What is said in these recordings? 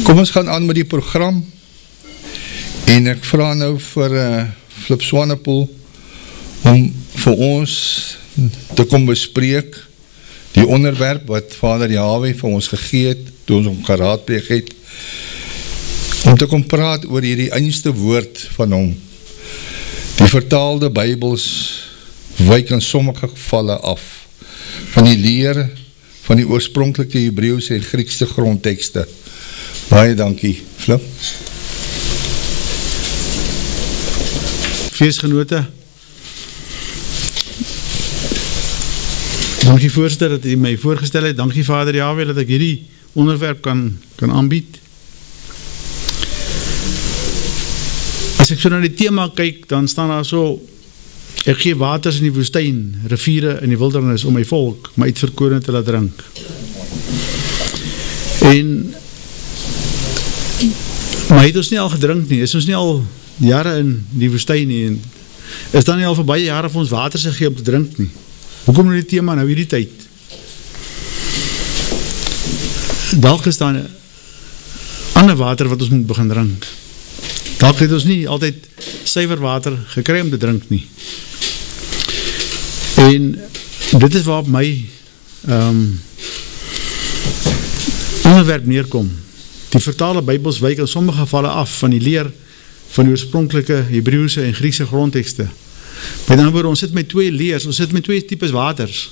Kom ons gaan aan met die program en ek vra nou vir Flip Swanepoel om vir ons te kom bespreek die onderwerp wat Vader Yahweh vir ons gegee het, toe ons om geraadpleeg het, om te kom praat oor hierdie einste woord van hom. Die vertaalde Bybels wyk in sommige gevalle af van die leer van die oorspronklike Hebreeuwse en Griekse grondtekste. Baie dankie, Flip. Feestgenote, dankie voorstel dat u my voorgestel het, dankie Vader Yahweh dat ek hierdie onderwerp kan aanbied. As ek so na die thema kyk, dan staan daar so, ek gee waters in die woestijn, riviere in die wildernis om my volk, my uitverkorene te laat drink. Maar het ons nie al gedrink nie, is ons nie al jare in die woestijn nie, en is dan nie al vir baie jare vir ons waters gegee om te drink nie. Hoekom nou die thema nou hierdie tyd? Dalk is daar ander water wat ons moet begin drink. Dalk het ons nie altyd suiwer water gekry om te drink nie. En dit is waar op my onderwerp neerkom. Die vertaalde Bybels wyk in sommige gevalle af van die leer van die oorspronklike Hebreeuwse en Griekse grondtekste. Met ander woorde, ons sit met twee leers, ons sit met twee types waters.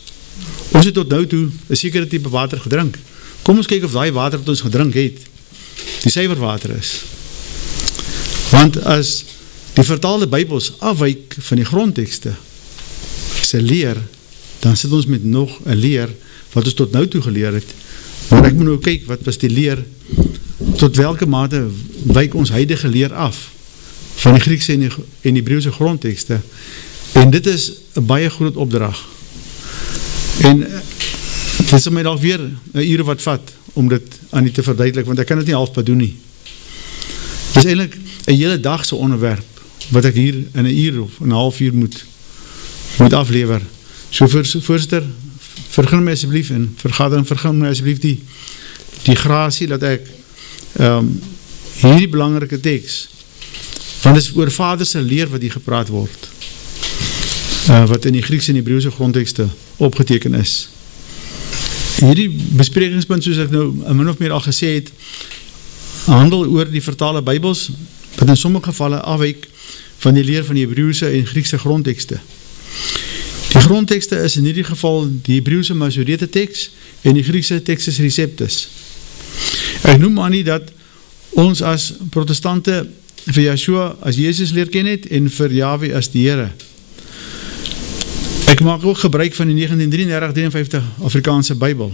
Ons het tot nou toe 'n sekere type water gedrink. Kom ons kyk of daai water wat ons gedrink het, die suiwer water is. Want as die vertaalde Bybels afwyk van die grondtekste, se leer, dan sit ons met nog 'n leer wat ons tot nou toe geleer het. Maar ek moet nou kyk, wat was die leer, tot welke mate wyk ons huidige leer af van die Griekse en die Hebreeuwse grondtekste, en dit is 'n baie groot opdrag. En dit sal my dalk weer 'n uur wat vat om dit aan u te verduidelik, want ek kan dit nie halfpad doen nie. Dit is eintlik 'n hele dag se onderwerp wat ek hier in 'n uur of 'n half uur moet aflewer. So voorsitter, vergun my asseblief, en vergadering, vergun my asseblief die grasie dat ek hierdie belangrike teks, want dit is oor Vader se leer wat hier gepraat word, wat in die Griekse en Hebreeuwse grondtekste opgeteken is. Hierdie besprekingspunt, soos ek nou min of meer al gesê het, handel oor die vertaalde Bybels, wat in sommige gevalle afwyk van die leer van die Hebreeuwse en Griekse grondtekste. Die grondtekste is in hierdie geval die Hebreeuwse Masorete teks en die Griekse Textus Receptus. Ek noem aan nie dat ons as protestante vir Yeshua as Jezus leer ken het en vir Yahweh as die Here. Ek maak ook gebruik van die 1933-53 Afrikaanse Bybel,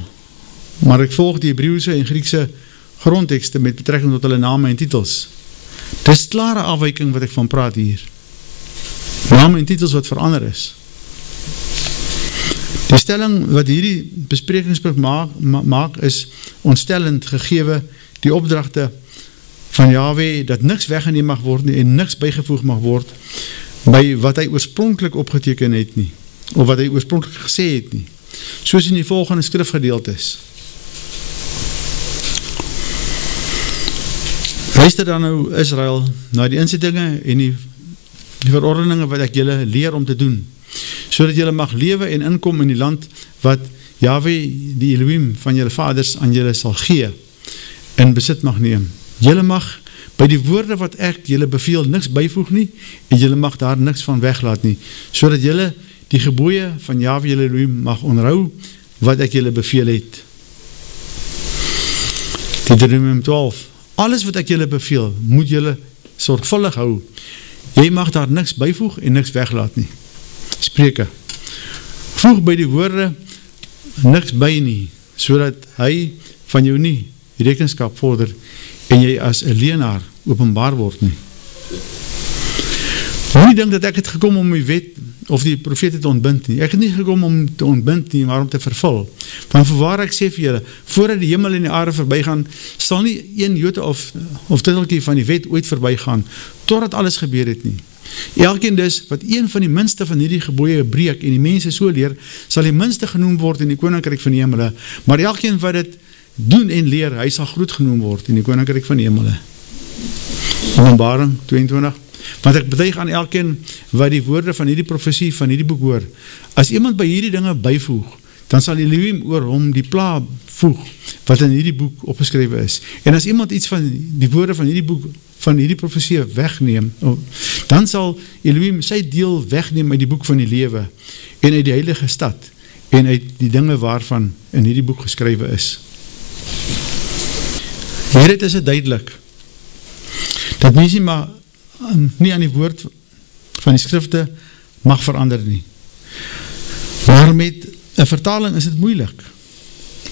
maar ek volg die Hebreeuwse en Griekse grondtekste met betrekking tot hulle name en titels. Dit is klare afwyking wat ek van praat hier. Name en titels wat verander is. Die stelling wat hierdie besprekingspunt maak is ontstellend gegewe die opdragte van Yahweh dat niks weggeneem mag word nie en niks bygevoeg mag word by wat hy oorspronklik opgeteken het nie, of wat hy oorspronklik gesê het nie, soos in die volgende skrifgedeeltes. Luister dan nou Israel na die insettinge en die verordeninge wat ek julle leer om te doen, sodat julle mag lewe en inkom in die land wat Yahweh, die Elohim van julle vaders aan julle sal gee en besit mag neem. Julle mag by die woorde wat ek julle beveel niks byvoeg nie en julle mag daar niks van weglaat nie, sodat julle die gebooie van Yahweh julle Elohim mag onderhou wat ek julle beveel het. Deuteronomium 12. Alles wat ek julle beveel, moet julle sorgvuldig hou. Jy mag daar niks byvoeg en niks weglaat nie. Spreuke. Voeg by die woorde niks by nie, sodat hy van jou nie rekenskap vorder en jy as 'n leenaar openbaar word nie. Moenie dink dat ek het gekom om die wet of die profete te ontbind nie. Ek het nie gekom om te ontbind nie, maar om te vervul. Want voorwaar ek sê vir julle, voordat die hemel en die aarde verbygaan, sal nie een jota of titeltjie van die wet ooit verbygaan, totdat alles gebeur het nie. Elkeen dus, wat een van die minste van hierdie gebooie breek en die mense so leer, sal die minste genoem word in die koninkryk van die hemele, maar elkeen wat dit doen en leer, hy sal groot genoem word in die koninkryk van die hemele. Openbaring 22. Want ek betuig aan elkeen wat die woorde van hierdie profesie van hierdie boek hoor. As iemand by hierdie dinge byvoeg, dan sal Elohim oor hom die pla voeg wat in hierdie boek opgeskrywe is. En as iemand iets van die woorde van hierdie boek, van hierdie profesie wegneem, dan sal Elohim sy deel wegneem uit die boek van die lewe en uit die heilige stad en uit die dinge waarvan in hierdie boek geskrywe is. Hieruit is het duidelik dat mens nie aan die woord van die skrifte mag verander nie. Maar met 'n vertaling is dit moeilik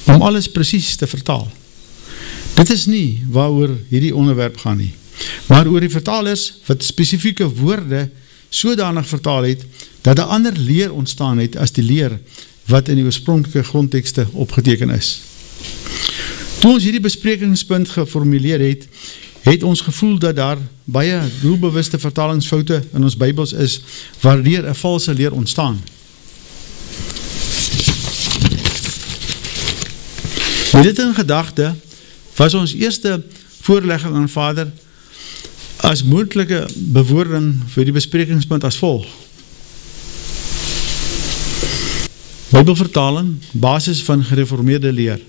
om alles presies te vertaal. Dit is nie waaroor hierdie onderwerp gaan nie, maar oor die vertalers wat spesifieke woorde sodanig vertaal het, dat 'n ander leer ontstaan het as die leer wat in die oorspronklike grondtekste opgeteken is. Toe ons hierdie besprekingspunt geformuleer het, het ons gevoel dat daar baie doelbewuste vertalingsfoute in ons Bybels is, waardeur 'n valse leer ontstaan. Met dit in gedagte, was ons eerste voorlegging aan Vader as moontlike bewoording vir die besprekingspunt as volg. Bybelvertaling, basis van gereformeerde leer.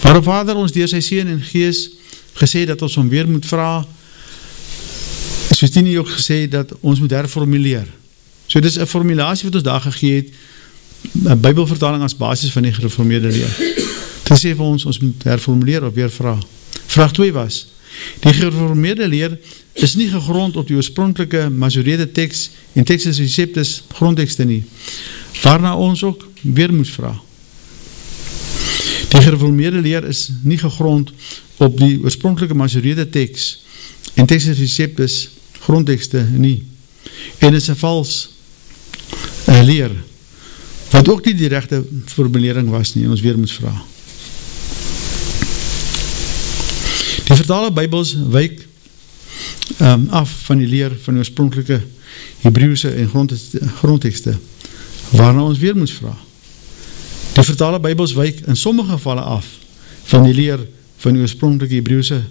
Waarop Vader ons deur sy Seun en Gees gesê dat ons hom weer moet vra, soos die nie ook gesê dat ons moet herformuleer. So dit is 'n formulasie wat ons daar gegee het, 'n Bybelvertaling as basis van die gereformeerde leer. Dit sê vir ons moet herformuleer of weer vra. Vraag 2 was, die gereformeerde leer is nie gegrond op die oorspronklike Masorete teks en Textus Receptus grondtekste nie, waarna ons ook weer moet vra. Die gereformeerde leer is nie gegrond op die oorspronklike Masorete teks en Textus Receptus grondtekste nie, en is 'n vals leer, wat ook nie die regte formulering was nie, en ons weer moet vra. Die vertaalde Bybels wyk af van die leer van die oorspronklike Hebreëse en grondtekste, waarna ons weer moet vra. Die vertaalde Bybels wyk in sommige gevalle af van die leer van die oorspronklike Hebreëse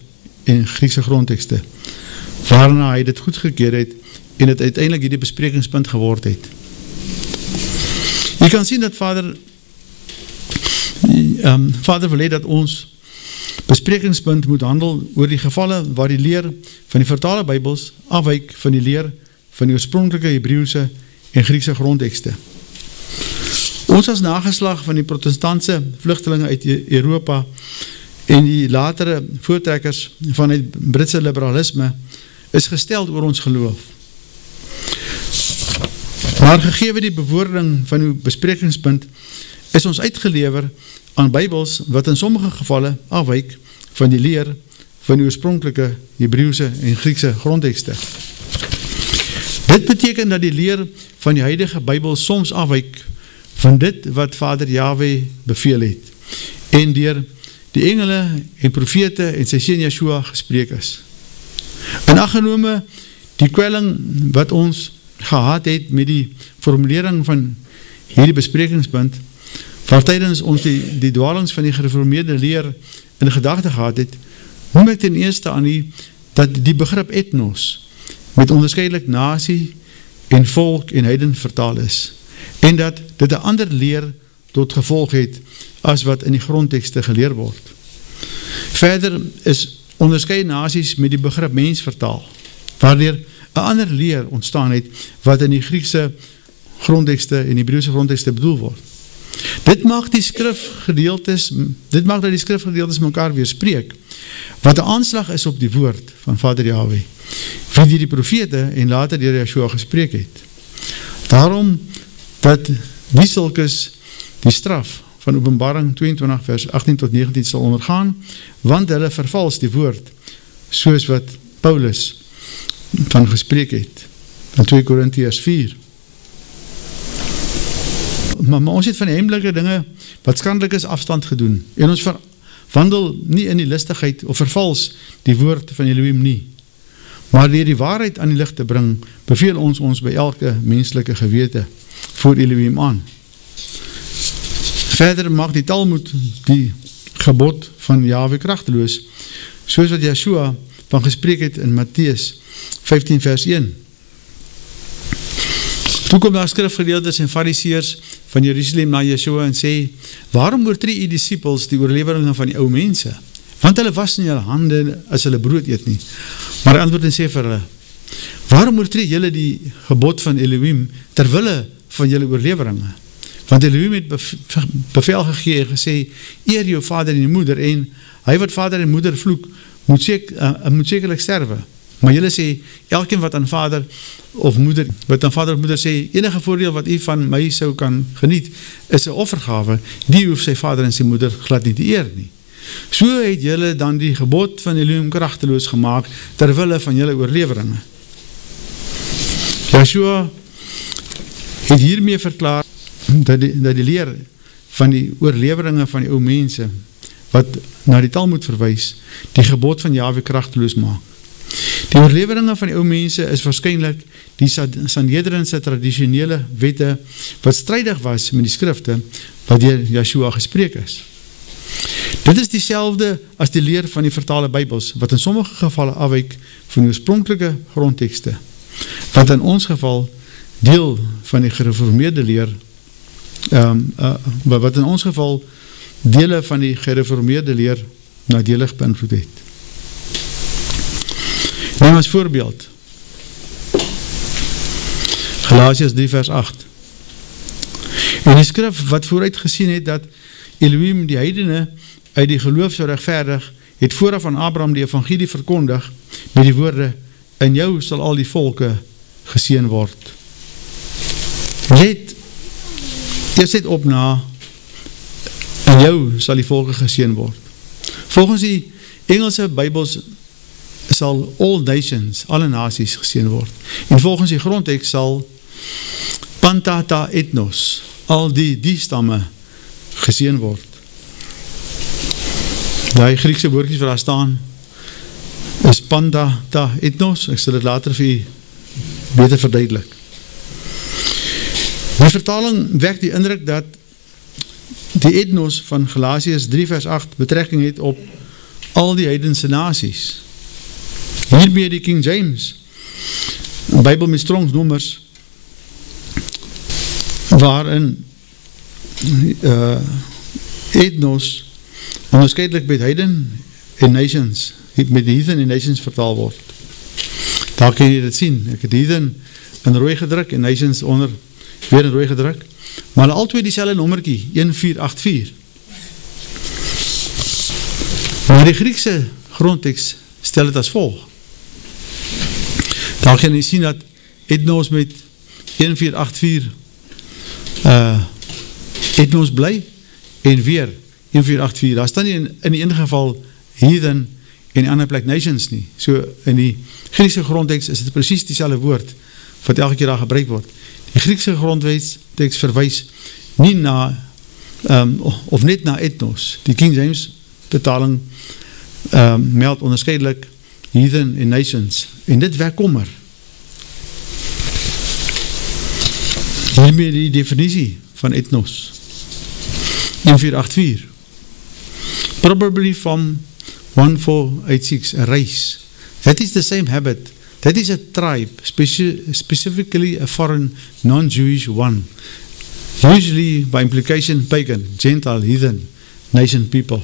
en Griekse grondtekste, waarna hy dit goedgekeur het en het uiteindelik hierdie besprekingspunt geword het. Jy kan sien dat Vader wil hê dat ons besprekingspunt moet handel oor die gevalle waar die leer van die vertaalde Bybels afwyk van die leer van die oorspronklike Hebreëse en Griekse grondtekste. Ons as nageslag van die protestantse vlugtelinge uit Europa en die latere voortrekkers van die Britse liberalisme is gesteld oor ons geloof. Maar gegewe die bewoording van uw besprekingspunt is ons uitgelewer aan Bybels wat in sommige gevalle afwyk van die leer van die oorspronklike Hebreëse en Griekse grondtekste. Dit beteken dat die leer van die huidige Bybel soms afwyk van dit wat Vader Yahweh beveel het en deur die engele en profete en sy seun Yeshua gespreek is. In aggenome die kwelling wat ons gehad het met die formulering van hierdie besprekingspunt, waar tydens ons die dwalings van die gereformeerde leer in gedagte gehad het, noem ek ten eerste aan u dat die begrip etnos met onderskeidelik nasie en volk en heiden vertaal is, en dat dit 'n ander leer tot gevolg het as wat in die grondtekste geleer word. Verder is onderskeie nasies met die begrip mens vertaal, waardeur 'n ander leer ontstaan het wat in die Griekse grondtekste en Hebreëse grondtekste bedoel word. Dit maak dat die skrifgedeeltes mekaar weerspreek, wat 'n aanslag is op die woord van Vader Yahweh, wie deur die profete en later deur Yeshua gespreek het. Daarom dat wie sulkes die straf van Openbaring 22 vers 18 tot 19 sal ondergaan, want hulle vervals die woord, soos wat Paulus van gespreek het, in 2 Korintiërs 4. Maar ons het van die heimlike dinge, wat skandelik is, afstand gedoen, en ons wandel nie in die listigheid, of vervals die woord van Elohim nie, maar deur die waarheid aan die lig te bring, beveel ons by elke menslike gewete voor Elohim aan. Verder mag die Talmud die gebod van Jahwe kragteloos, soos wat Yeshua van gespreek het in Mattheus 15 vers 1. Toe kom daar skrifgeleerdes en fariseërs van Jerusalem na Yeshua en sê, waarom oortree u disippels die oorleweringe van die ou mense? Want hulle was nie hulle hande as hulle brood eet nie. Maar antwoord en sê vir hulle, waarom oortree julle die gebod van Elohim terwille van julle oorleweringe? Want Elohim het bevel gegee en gesê, eer jou vader en jou moeder, en hy wat vader en moeder vloek, moet sekerlik sterwe. Maar julle sê, elkeen wat aan vader of moeder sê, enige voordeel wat u van my sou kan geniet, is 'n offergawe, die hoef sy vader en sy moeder glad nie te eer nie. So het julle dan die gebod van Elohim kragteloos gemaak, terwille van julle oorleweringe. Yeshua het hiermee verklaar, dat die leer van die oorleweringe van die ou mense, wat na die Talmud verwys, die gebod van Jahwe kragteloos maak. Die oorleweringe van die ou mense is waarskynlik die Sanhedrinse tradisionele wette, wat strydig was met die skrifte, wat deur Yeshua gespreek is. Dit is dieselfde as die leer van die vertaalde Bybels, wat in sommige gevalle afwyk van die oorspronklike grondtekste, wat in ons geval deel van die gereformeerde leer, wat in ons geval dele van die gereformeerde leer nadelig beïnvloed het. Neem as voorbeeld Galasiërs 3 vers 8. En die skrif wat vooruit gesien het dat Elohim die heidene uit die geloof sou regverdig, het vooraf aan Abraham die evangelie verkondig met die woorde, in jou sal al die volke geseën word. Eers het op na, in jou sal die volke geseën word. Volgens die Engelse Bybels sal all nations, alle nasies geseën word. En volgens die grondtekst sal panta ta ethnos, al die stamme geseën word. Die Griekse woordjies waar daar staan, is panta ta ethnos, ek sal dit later vir u beter verduidelik. Die vertaling wek die indruk dat die ethnos van Galasiërs 3 vers 8 betrekking het op al die heidense nasies. Hiermee die King James, een Bybel met Strong's nommers, waarin ethnos onderskeidelik met heiden en nations, met heathen en nations vertaal word. Daar kan jy dit sien. Ek het heathen in rooi gedruk en nations onder weer in rooi gedruk, maar al twee dieselfde nommertjie, 1484. Maar die Griekse grondtekst stel het as volg. Daar kan jy sien dat ethnos met 1484 ethnos bly en weer 1484. Daar staan nie in die ene geval heathen en die ander plek nations nie. So in die Griekse grondtekst is dit precies dieselfde woord wat elke keer daar gebruik word. Die Griekse grondtekst verwys nie na of net na ethnos. Die King James vertaling meld onderskeidelik heathen en nations. En dit wek kommer. Hiermee die definitie van ethnos. 1484. Probably from 1486, a race. That is the same habit. That is a tribe, specifically a foreign, non-Jewish one. Usually, by implication, pagan, Gentile, heathen, nation people.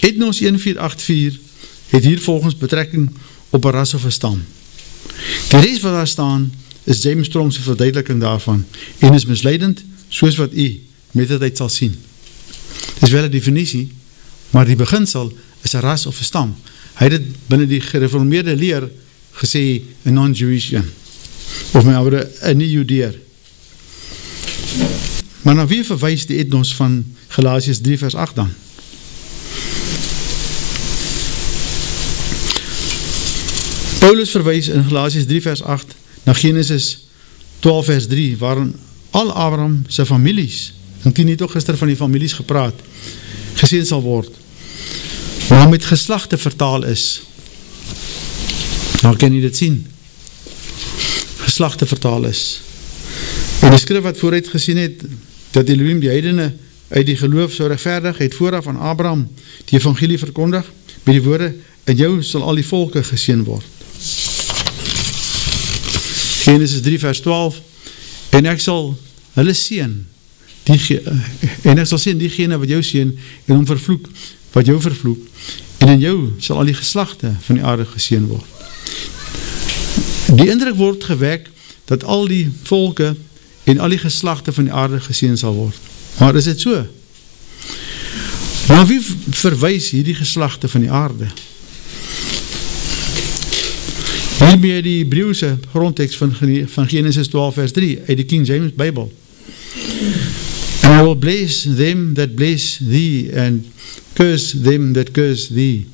Ethnos 1484 het hier volgens betrekking op een ras of een stam. Die rest wat daar staan, is James Strong's verduideliking daarvan en is misleidend, soos wat u met die tyd sal sien. Dit is wel een definitie, maar die beginsel is een ras of een stam. Hy het het binnen die gereformeerde leer gesê, een non-Jewish een. Of my oude, een nie-Judeer. Maar na wie verwys die ethnos van Galasiërs 3 vers 8 dan? Paulus verwys in Galasiërs 3 vers 8 na Genesis 12 vers 3, waarin al Abraham sy families, en die nie toch gister van die families gepraat, geseën sal word, maar met geslagte vertaal is. Nou kan jy dit sien. Geslagte vertaal is. En die skrif wat vooruit gesien het, dat Elohim die heidene uit die geloof sou regverdig, het vooraf aan Abraham die evangelie verkondig, met die woorde, in jou sal al die volke geseën word. Genesis 3 vers 12, en ek sal hulle seën, en ek sal seën diegene wat jou seën, en hom vervloek, wat jou vervloek, en in jou sal al die geslagte van die aarde geseën word. Die indruk word gewek, dat al die volke en al die geslagte van die aarde geseën sal word. Maar is dit so? Maar wie verwys hierdie geslagte van die aarde? Hiermee die Hebreëse grondtekst van Genesis 12 vers 3 uit die King James Bible. And I will bless them that bless thee, and curse them that curse thee,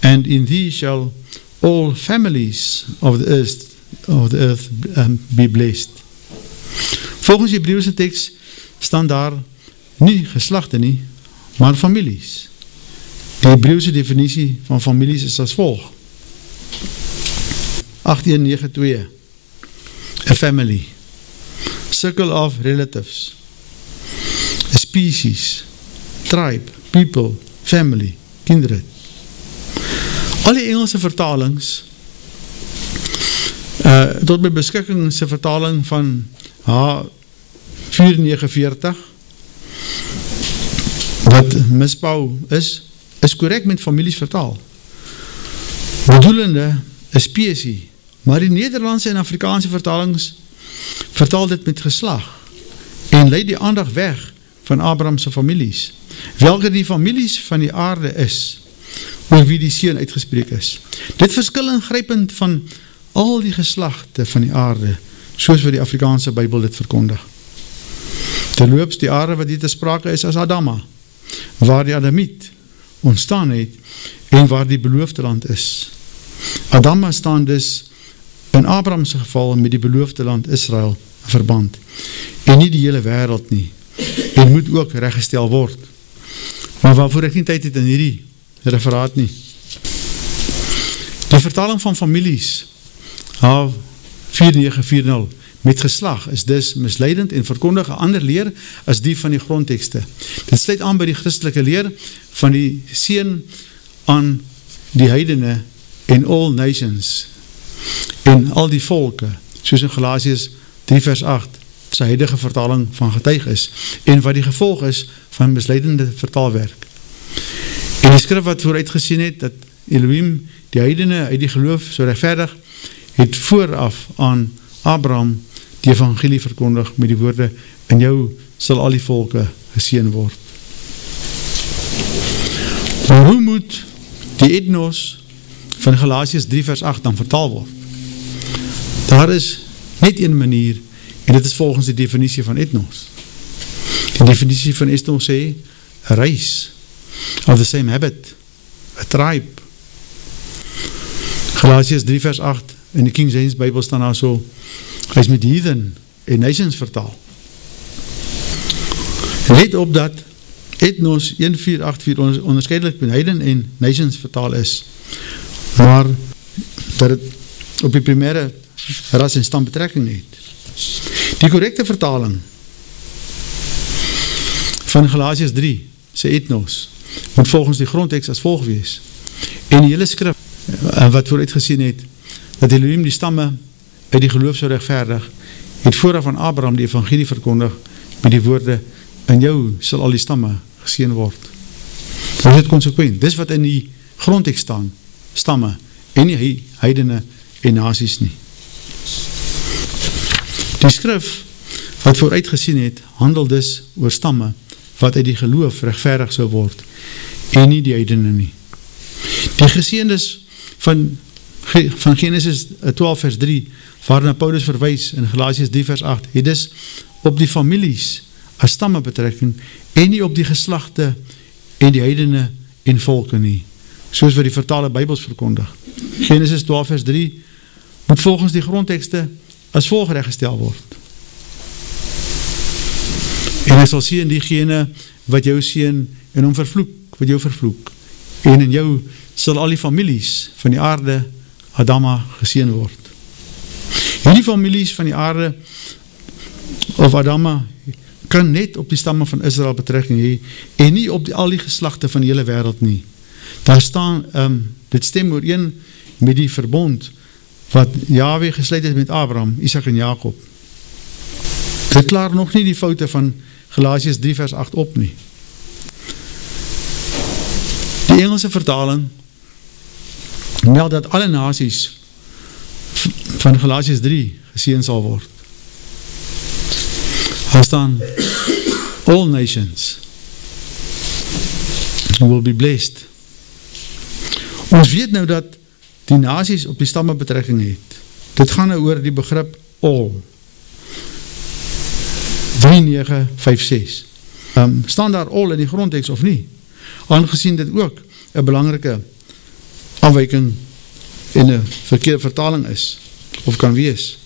and in thee shall all families of the earth be blessed. Volgens die Hebreëse tekst staan daar nie geslagte nie, maar families. Die Hebreëse definisie van families is as volg. 8192 A family, circle of relatives, a species, tribe, people, family, kindred. Al die Engelse vertalings, tot my beskikking is 'n vertaling van H449, wat misbou is korrek met families vertaal. Bedoelende 'n spesie, maar die Nederlandse en Afrikaanse vertalings vertaal dit met geslag en lei die aandag weg van Abrahamse families, welke die families van die aarde is, oor wie die seun uitgespreek is. Dit verskil ingrypend van al die geslagte van die aarde, soos wat die Afrikaanse Bybel dit verkondig. Terloops, die aarde wat hier te sprake is as Adama, waar die Adamiet ontstaan het en waar die beloofde land is. Adama staan dus in Abrahamse geval met die beloofde land Israel in verband, en nie die hele wêreld nie, en moet ook reggestel word. Maar waarvoor ek nie tyd het in hierdie referaat nie. Die vertaling van families, H4940, met geslag is dus misleidend en verkondig 'n ander leer as die van die grondtekste. Dit sluit aan by die Christelike leer van die seën aan die heidene en all nations en al die volke, soos in Galasiërs 3 vers 8 sy huidige vertaling van getuig is, en wat die gevolg is van misleidende vertaalwerk. En die skrif wat vooruit gesien het, dat Elohim die heidene uit die geloof so regverdig, het vooraf aan Abraham die evangelie verkondig met die woorde, in jou sal al die volke geseën word. Maar hoe moet die etnos van Galasiërs 3 vers 8 dan vertaal word? Daar is net een manier, en dit is volgens die definisie van etnos. Die definisie van etnos sê, a race of the same habit, a tribe. Galasiërs 3 vers 8 in die King James Bybel staan daar so, hy is met heathen en nations vertaal. Let op dat etnos 1484 onderskeidelik met heiden en nations vertaal is, maar dat het op die primaire ras en stam betrekking het. Die korrekte vertaling van Galasiërs 3 sê etnos moet volgens die grondtekst as volg wees, en die hele skrif wat vooruit gesien het, dat Elohim die stamme uit die geloof sou regverdig, het vooraf aan Abraham die evangelie verkondig met die woorde, in jou sal al die stamme geseën word. Dit is het consequent. Dis wat in die grondtekst staan, stamme, en nie heidene en nasies nie. Die skrif wat vooruit gesien het, handel dus oor stamme wat uit die geloof regverdig sou word, en nie die heidene nie. Die geseëndes van Genesis 12 vers 3, waarna Paulus verwys in Galasiërs 3 vers 8, het dus op die families as stamme betrekking, en nie op die geslagte en die heidene en volke nie, soos wat die vertale Bybels verkondig. Genesis 12 vers 3 moet volgens die grondtekste as volg reggestel word. En hy sal seën diegene wat jou seën en hom vervloek, wat jou vervloek. En in jou sal al die families van die aarde Adama geseën word. Hierdie families van die aarde of Adama kan net op die stamme van Israel betrekking hê, en nie op al die geslagte van die hele wêreld nie. Daar staan, dit stem ooreen met die verbond, wat Yahweh gesluit het met Abraham, Isak en Jakob. Dit klaar nog nie die foute van Galasiërs 3 vers 8 op nie. Die Engelse vertaling meld dat alle nasies van Galasiërs 3 geseën sal word. Daar staan, all nations will be blessed. Ons weet nou dat die nasies op die stamme betrekking het. Dit gaan nou oor die begrip all. 3:9-5-6. Staan daar all in die grondteks of nie? Aangezien dit ook 'n belangrike afwyking en 'n verkeerde vertaling is, of kan wees.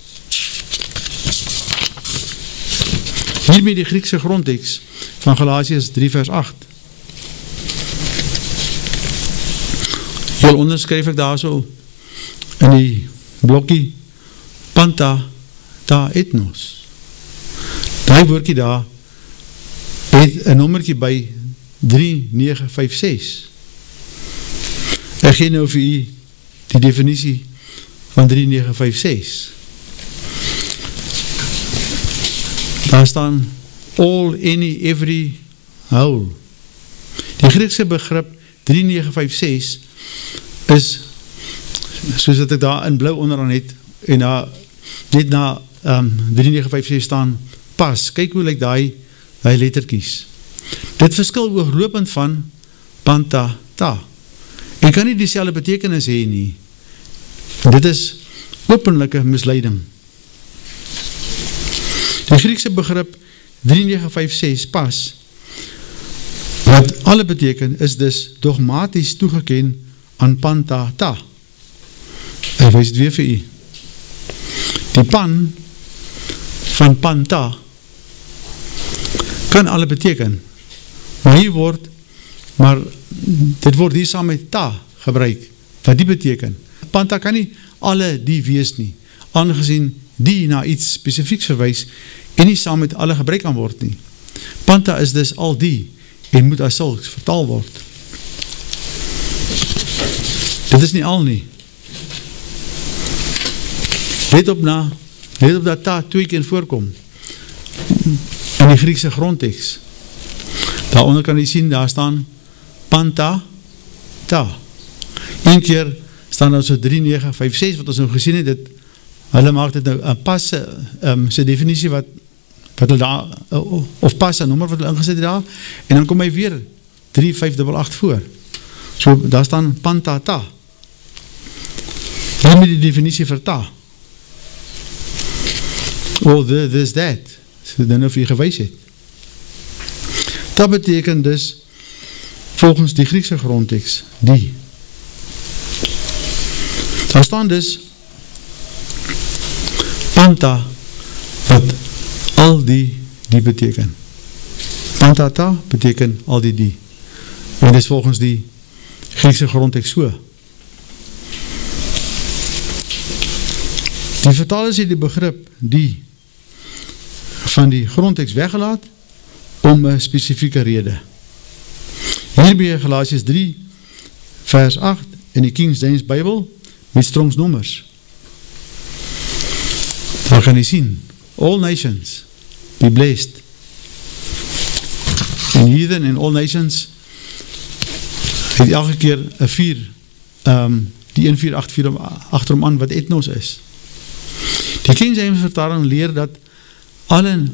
Hiermee die Griekse grondteks van Galasiërs 3 vers 8. Heel onderskryf ek daar so in die blokkie Panta ta etnos. Daai woordjie daar het 'n nommertjie by 3:9-5-6. Ek gee nou vir u die definisie van 3:9-5-6. Daar staan all, any, every, whole. Die Griekse begrip 3:9-5-6 is, soos dat ek daar in blauw onderaan het, en net na 3:9-5-6 staan, pas. Kyk hoe lyk die lettertjies. Dit verskil oorlopend van panta ta. En kan nie dieselfde betekenis hê nie. Dit is openlike misleiding. Die Griekse begrip 3:9-5-6 pas, wat alle beteken, is dus dogmatisch toegeken aan panta ta. Ek wys het weer vir u. Die pan van panta kan alle beteken, maar dit word hier saam met ta gebruik, wat die beteken. Panta kan nie alle die wees nie, aangezien die na iets spesifieks verwys, en nie saam met alle gebruik kan word nie. Panta is dus al die, en moet as sulks vertaal word. Dit is nie al nie. Let op dat ta 2 keer voorkom, in die Griekse grondteks. Daaronder kan jy sien, daar staan panta ta. Een keer staan daar so 3:9-5-6, wat ons nou gesien het, hulle maak dit nou een pas, sy definisie wat hulle daar, of pas, een nommer wat hulle ingesit daar, en dan kom hy weer 3:5-8 voor. So, daar staan panta ta. Hier met die definisie vir ta. This, that. So, dan of jy gewys het. Dat beteken dus, volgens die Griekse grondteks, die. Daar staan dus, panta, wat al die beteken. Panta ta beteken al die. En dis volgens die Griekse grondteks so. Die vertalers het die begrip die van die grondteks weggelaat om 'n spesifieke rede. Hierby Galasiërs 3 vers 8 in die King James Bybel met Strong's nommers. Daar kan jy sien, all nations be blessed. En heathen en all nations het elke keer 'n 4, die 1484 agterom aan wat etnos is. Die King James vertaling leer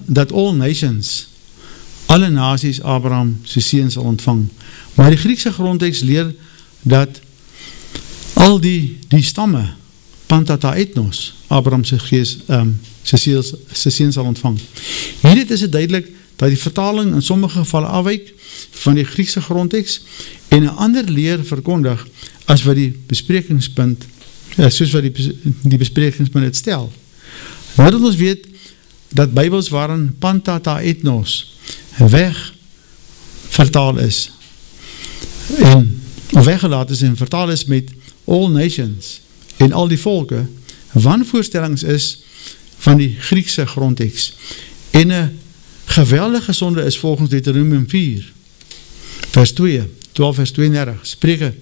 dat all nations, alle nasies Abraham sy seun sal ontvang. Maar die Griekse grondteks leer dat al die stamme, pantata etnos, Abraham sy seun sal ontvang. Hierdie is het duidelik dat die vertaling in sommige gevalle afwyk van die Griekse grondteks en 'n ander leer verkondig as wat die besprekingspunt, soos wat die besprekingspunt het stel. Nou dat ons weet dat Bybels waarin pantata etnos weg vertaal is of weggelaat is en vertaal is met all nations en al die volke, wanvoorstellings is van die Griekse grondteks en 'n geweldige sonde is volgens Deuteronomium 4, vers 2, 12 vers 32, Spreuke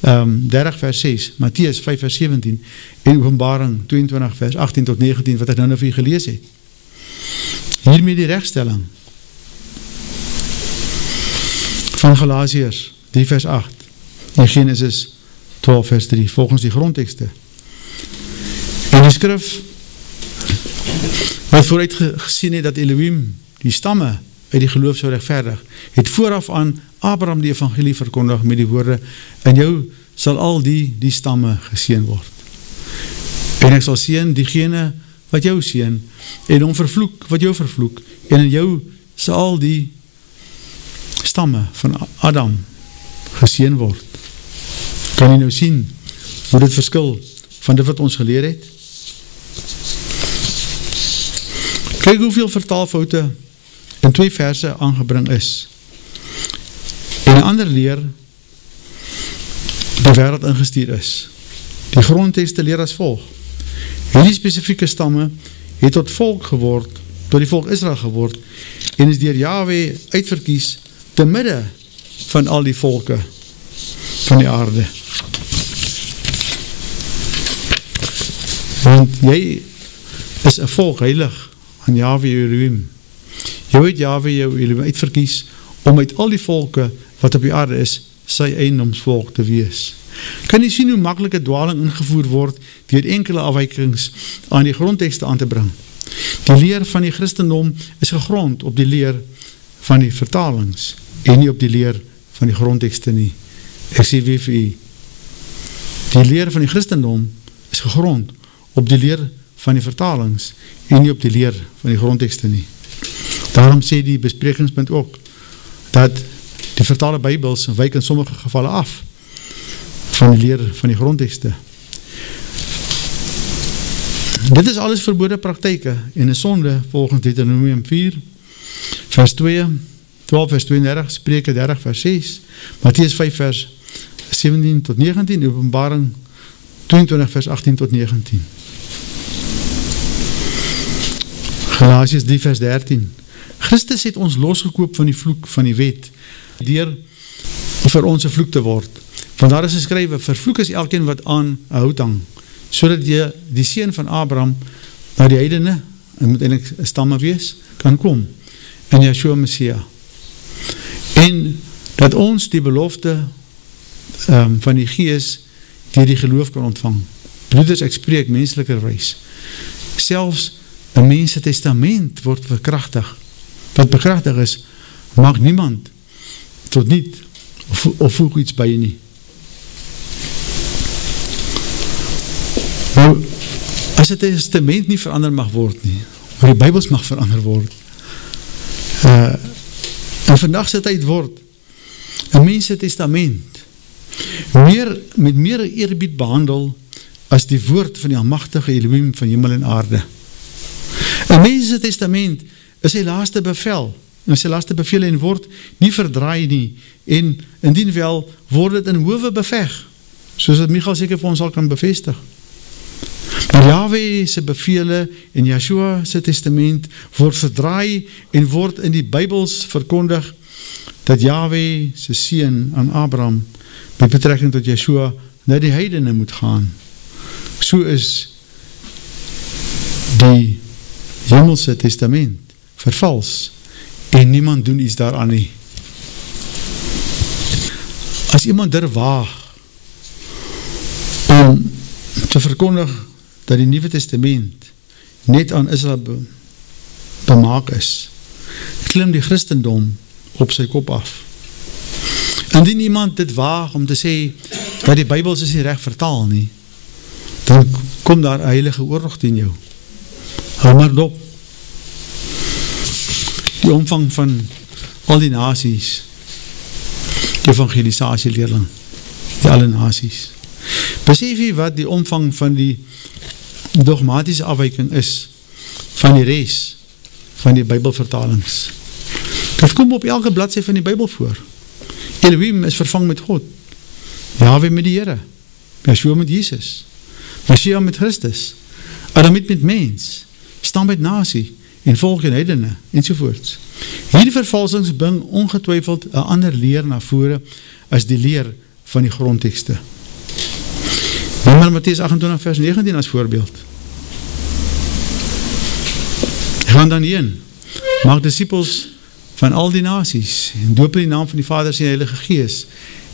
30 vers 6, Mattheus 5 vers 17 en Openbaring 22 vers 18 tot 19 wat ek nou vir u gelees het. Hiermee die regstelling van Galasiërs 3 vers 8 en Genesis 12 vers 3 volgens die grondtekste. En die skrif wat vooruit gesien het dat Elohim die stamme uit die geloof sou regverdig, het vooraf aan Abraham die evangelie verkondig met die woorde, in jou sal al die stamme geseën word. En ek sal seën diegene wat jou seën, en hom vervloek wat jou vervloek, en in jou sal al die stamme van Adam geseën word. Kan jy nou sien hoe dit verskil van dit wat ons geleer het? Kyk hoeveel vertaalfoute in 2 verse aangebring is. En 'n ander leer die wêreld ingestuur is. Die grondtekste leer as volg. Hierdie spesifieke stamme het tot volk geword, tot die volk Israel geword, en is deur Jahwe uitverkies te midde van al die volke van die aarde. Want jy is 'n volk heilig aan Jahwe Elohim. Jy het Jahwe jou Elohim uitverkies om uit al die volke wat op die aarde is, sy eiendomsvolk te wees. Kan jy sien hoe maklike dwaling ingevoer word deur enkele afwykings aan die grondtekste aan te bring? Die leer van die Christendom is gegrond op die leer van die vertalings en nie op die leer van die grondtekste nie. Ek sê weer vir u, die leer van die Christendom is gegrond op die leer van die vertalings en nie op die leer van die grondtekste nie. Daarom sê die besprekingspunt ook dat die vertaalde Bybels wyk in sommige gevalle af van die leer van die grondtekste. Dit is alles verbode praktyke en 'n sonde volgens Deuteronomium 4 vers 2, 12 vers 32, Spreuke 30 vers 6, Mattheus 5 vers 17 tot 19, Openbaring 22 vers 18 tot 19. Galasiërs 3 vers 13. Christus het ons losgekoop van die vloek van die wet, deur vir ons 'n vloek te word. Want daar is geskrywe, vervloek is elkeen wat aan 'n hout hang, sodat jy die seun van Abraham na die heidene, en moet eintlik 'n stamme wees, kan kom in Yeshua Messia. En dat ons die belofte van die Gees deur die geloof kan ontvang. Broeders, ek spreek menslikerwys. Selfs 'n mens se testament word verkragtig. Wat bekragtig is, mag niemand tot niet of voeg iets by nie. Nou, as het testament nie verander mag word nie, maar die Bybels mag verander word, en vandag se tyd word 'n mens se testament met meer eerbied behandel as die woord van die almagtige Elohim van hemel en aarde. 'n mens se testament is sy laaste bevel, en sy laaste beveel en word nie verdraai nie, en indien wel, word dit in howe beveg, soos wat Michael seker vir ons al kan bevestig. Maar Jahwe se bevele en Yeshua se testament word verdraai en word in die Bybels verkondig dat Jahwe se seun aan Abraham met betrekking tot Yeshua na die heidene moet gaan. So is die hemelse testament vervals en niemand doen iets daaraan nie. As iemand durf waag om te verkondig dat die Nuwe Testament net aan Israel bemaak is, klim die Christendom op sy kop af. Indien iemand dit waag om te sê dat die Bybels is nie reg vertaal nie, dan kom daar 'n heilige oorlog teen jou. Hou maar dop. Die omvang van al die nasies, die evangelisasieleerling, die alle nasies. Besef jy wat die omvang van die dogmatiese afwyking is van die res van die Bybelvertalings? Dit kom op elke bladsy van die Bybel voor. Elohim is vervang met God, Jahwe met die Here, Yeshua met Jesus, Messia met Christus, Adamiet met mens, stam met nasie, en volk en heidene, ensovoorts. Hierdie vervalsings bring ongetwyfeld 'n ander leer na vore as die leer van die grondtekste. Neem maar Mattheus 28 vers 19 as voorbeeld. Gaan dan heen, maak discipels van al die nasies, en doop in die naam van die Vader en die Heilige Gees,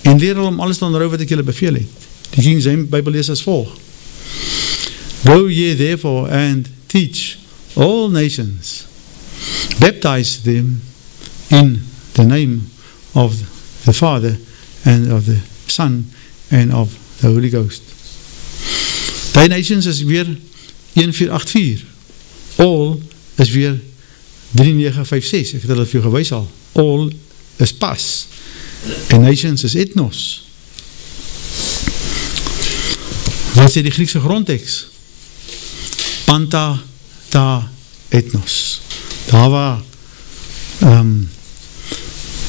en leer hulle om alles te onderhou wat ek julle beveel het. Die King James Bybel lees as volg. Go ye therefore and teach all nations, baptize them in the name of the Father and of the Son and of the Holy Ghost. Die nations is weer 1484. All is weer 3956. Ek het hulle vir jou gewys al. All is pas. En nations is ethnos. Wat sê die Griekse grondtekst? Panta ta ethnos. Daar waar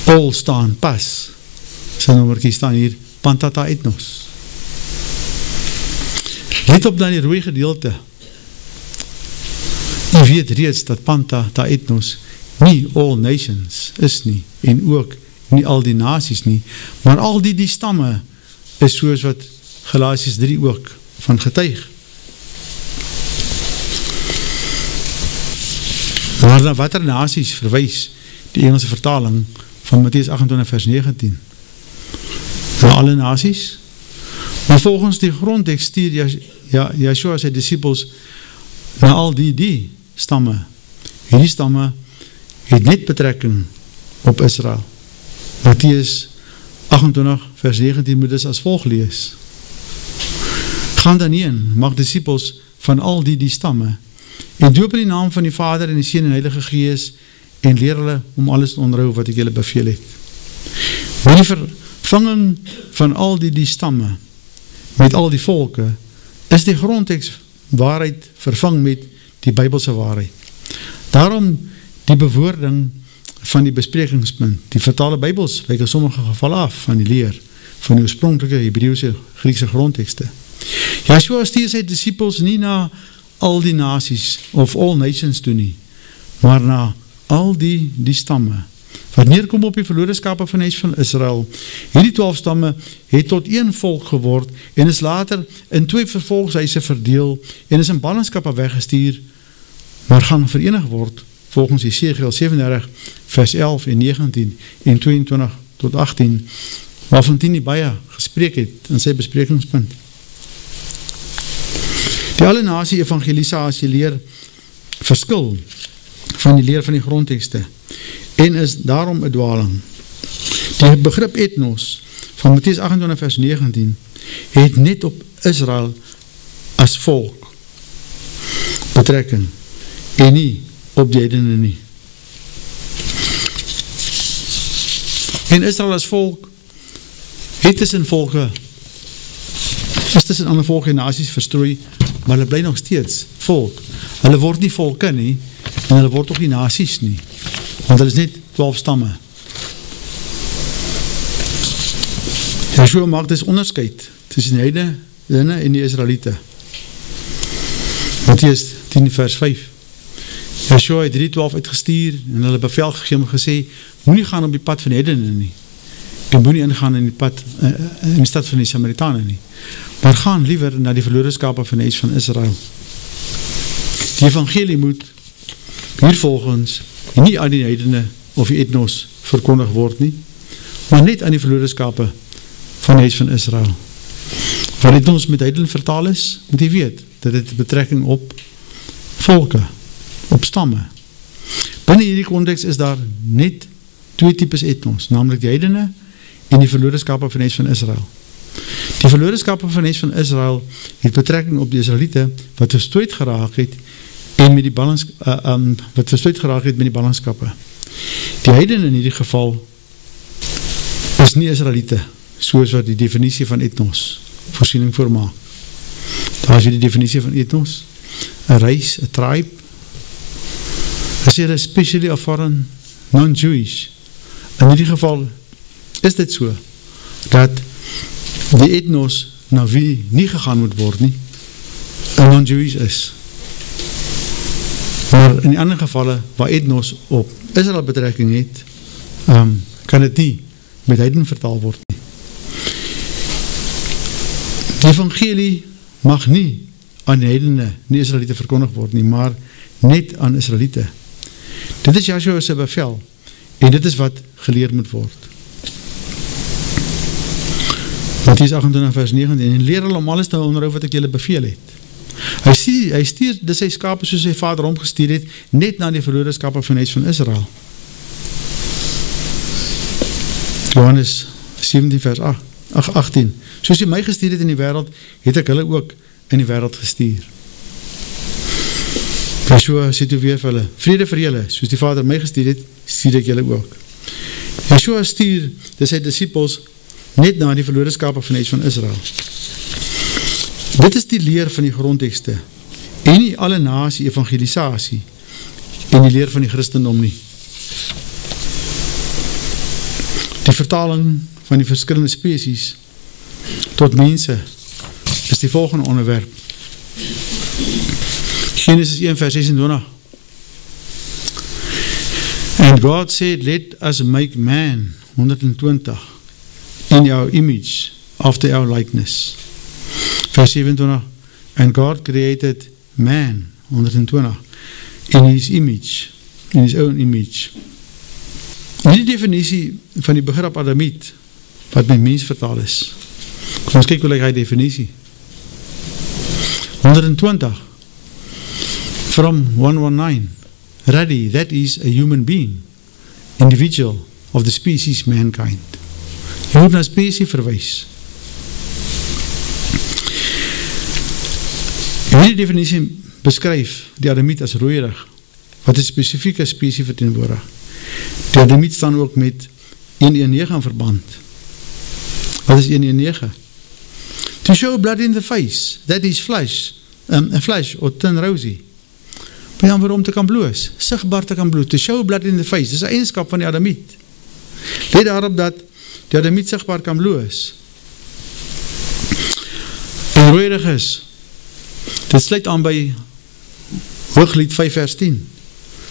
all staan pas. Sy nommerkie staan hier, panta ta ethnos. Let op dan die rooi gedeelte. U weet reeds dat panta ta ethnos nie all nations is nie, en ook nie al die nasies nie, maar al die stamme is soos wat Galasiërs 3 ook van getuig. Maar na watter nasies verwys die Engelse vertaling van Mattheus 28 vers 19? Na alle nasies? Maar volgens die grondtekst stuur Yeshua sy disciples na al die stamme. Hierdie stamme het net betrekking op Israel. Mattheus 28 vers 19 moet dus as volg lees. Gaan dan heen, maak disciples van al die stamme, en doop in die naam van die Vader en die Seun en Heilige Gees, en leer hulle om alles te onderhou wat ek julle beveel het. Maar die vervanging van al die stamme, met al die volke, is die grondtekst waarheid vervang met die Bybelse waarheid. Daarom die bewoording van die besprekingspunt. Die vertale Bybels wyk in sommige gevalle af van die leer van die oorspronklike Hebreëse Griekse grondtekste. Yeshua stuur sy disciples nie na al die nasies of all nations toe nie, maar na al die stamme, wat neerkom op die verlore skape van huis van Israel. Hierdie 12 stamme het tot een volk geword, en is later in 2 vervolgshuise verdeel, en is in ballingskappe weggestuur, maar gaan verenig word, volgens Jesegiel 37, vers 11 en 19, en 22 tot 18, waarvan Tini baie gespreek het, in sy besprekingspunt. Die alle nasie evangelisasie leer verskil van die leer van die grondtekste, en is daarom 'n dwaling. Die begrip ethnos van Mattheus 28 vers 19 het net op Israel as volk betrekking, en nie op die heidene nie. En Israel as volk het tussen volke, is tussen ander volke en nasies verstrooi, maar hulle bly nog steeds volk. Hulle word nie volke nie, en hulle word ook nie nasies nie, want hulle is net 12 stamme. Yeshua maak dus onderskeid tussen die heidene en die Israeliete. Mattheus 10 vers 5. Yeshua het 3:12 uitgestuur en hulle bevel gegee en gesê, moenie gaan op die pad van die heidene nie, en moenie ingaan in die stad van die Samaritane nie, maar gaan liewer na die verlore skape van die huis van Israel. Die evangelie moet hiervolgens nie aan die heidene of die ethnos verkondig word nie, maar net aan die verlore skape van die huis van Israel. Wat dit ons met heidene vertaal is, moet jy weet, dat dit betrekking op volke, op stamme. Binnen hierdie konteks is daar net 2 types ethnos, namelijk die heidene en die verlore skape van die huis van Israel. Die verlore skape van die huis van Israel het betrekking op die Israeliete wat verstoot geraak het en met die ballingskappe. Die heidene in hierdie geval is nie Israeliete, soos wat die definisie van ethnos voorsiening voormaak. Daar is die definisie van ethnos, a race, a tribe, as jy especially a foreign, non-Jewish. In hierdie geval is dit so, dat die ethnos na wie nie gegaan moet word nie, 'n non-Jewish is. Maar maar in die ander gevalle waar etnos op Israel betrekking het, kan dit nie met heiden vertaal word nie. Die evangelie mag nie aan die heidene, nie Israeliete verkondig word nie, maar net aan Israeliete. Dit is Joshua se bevel, en dit is wat geleer moet word. Mattheüs 28 vers 19, en leer hulle om alles te onderhou wat ek julle beveel het. Hy stuur sy skape soos sy vader omgestuur het, net na die verlore skape van huis van Israel. Johannes 17 vers 18, soos hy my gestuur het in die wêreld, het ek hulle ook in die wêreld gestuur. Joshua sê toe weer vir hulle, vrede vir julle, soos die vader my gestuur het, stuur ek julle ook. Joshua stuur sy disciples net na die verlore skape van huis van Israel. Dit is die leer van die grondtekste, en nie alle nasie evangelisasie, en die leer van die Christendom nie. Die vertaling van die verskillende spesies tot mense is die volgende onderwerp. Genesis 1 vers 26. And God said, let us make man, 120, in our image, after our likeness. Vers 27, and God created man, 120, in his image, in his own image. Die definisie van die begrip Adamiet, wat met mens vertaal is. Kom ons kyk hoe lyk hy definisie. 120, from 119, Radi, that is a human being, individual of the species mankind. Jy moet na spesie verwys. Die definisie beskryf die Adamiet as rooierig, wat 'n spesifieke spesie verteenwoordig. Die Adamiet staan ook met 119 in verband. Wat is 119? To show blood in the face, that is flesh, a flesh or turn rosy. Maar waarom te kan bloos? Sigbaar te kan bloos. To show blood in the face, dis 'n eienskap van die Adamiet. Let daarop dat die Adamiet sigbaar kan bloos. En rooierig is. Dit sluit aan by Hooglied 5 vers 10.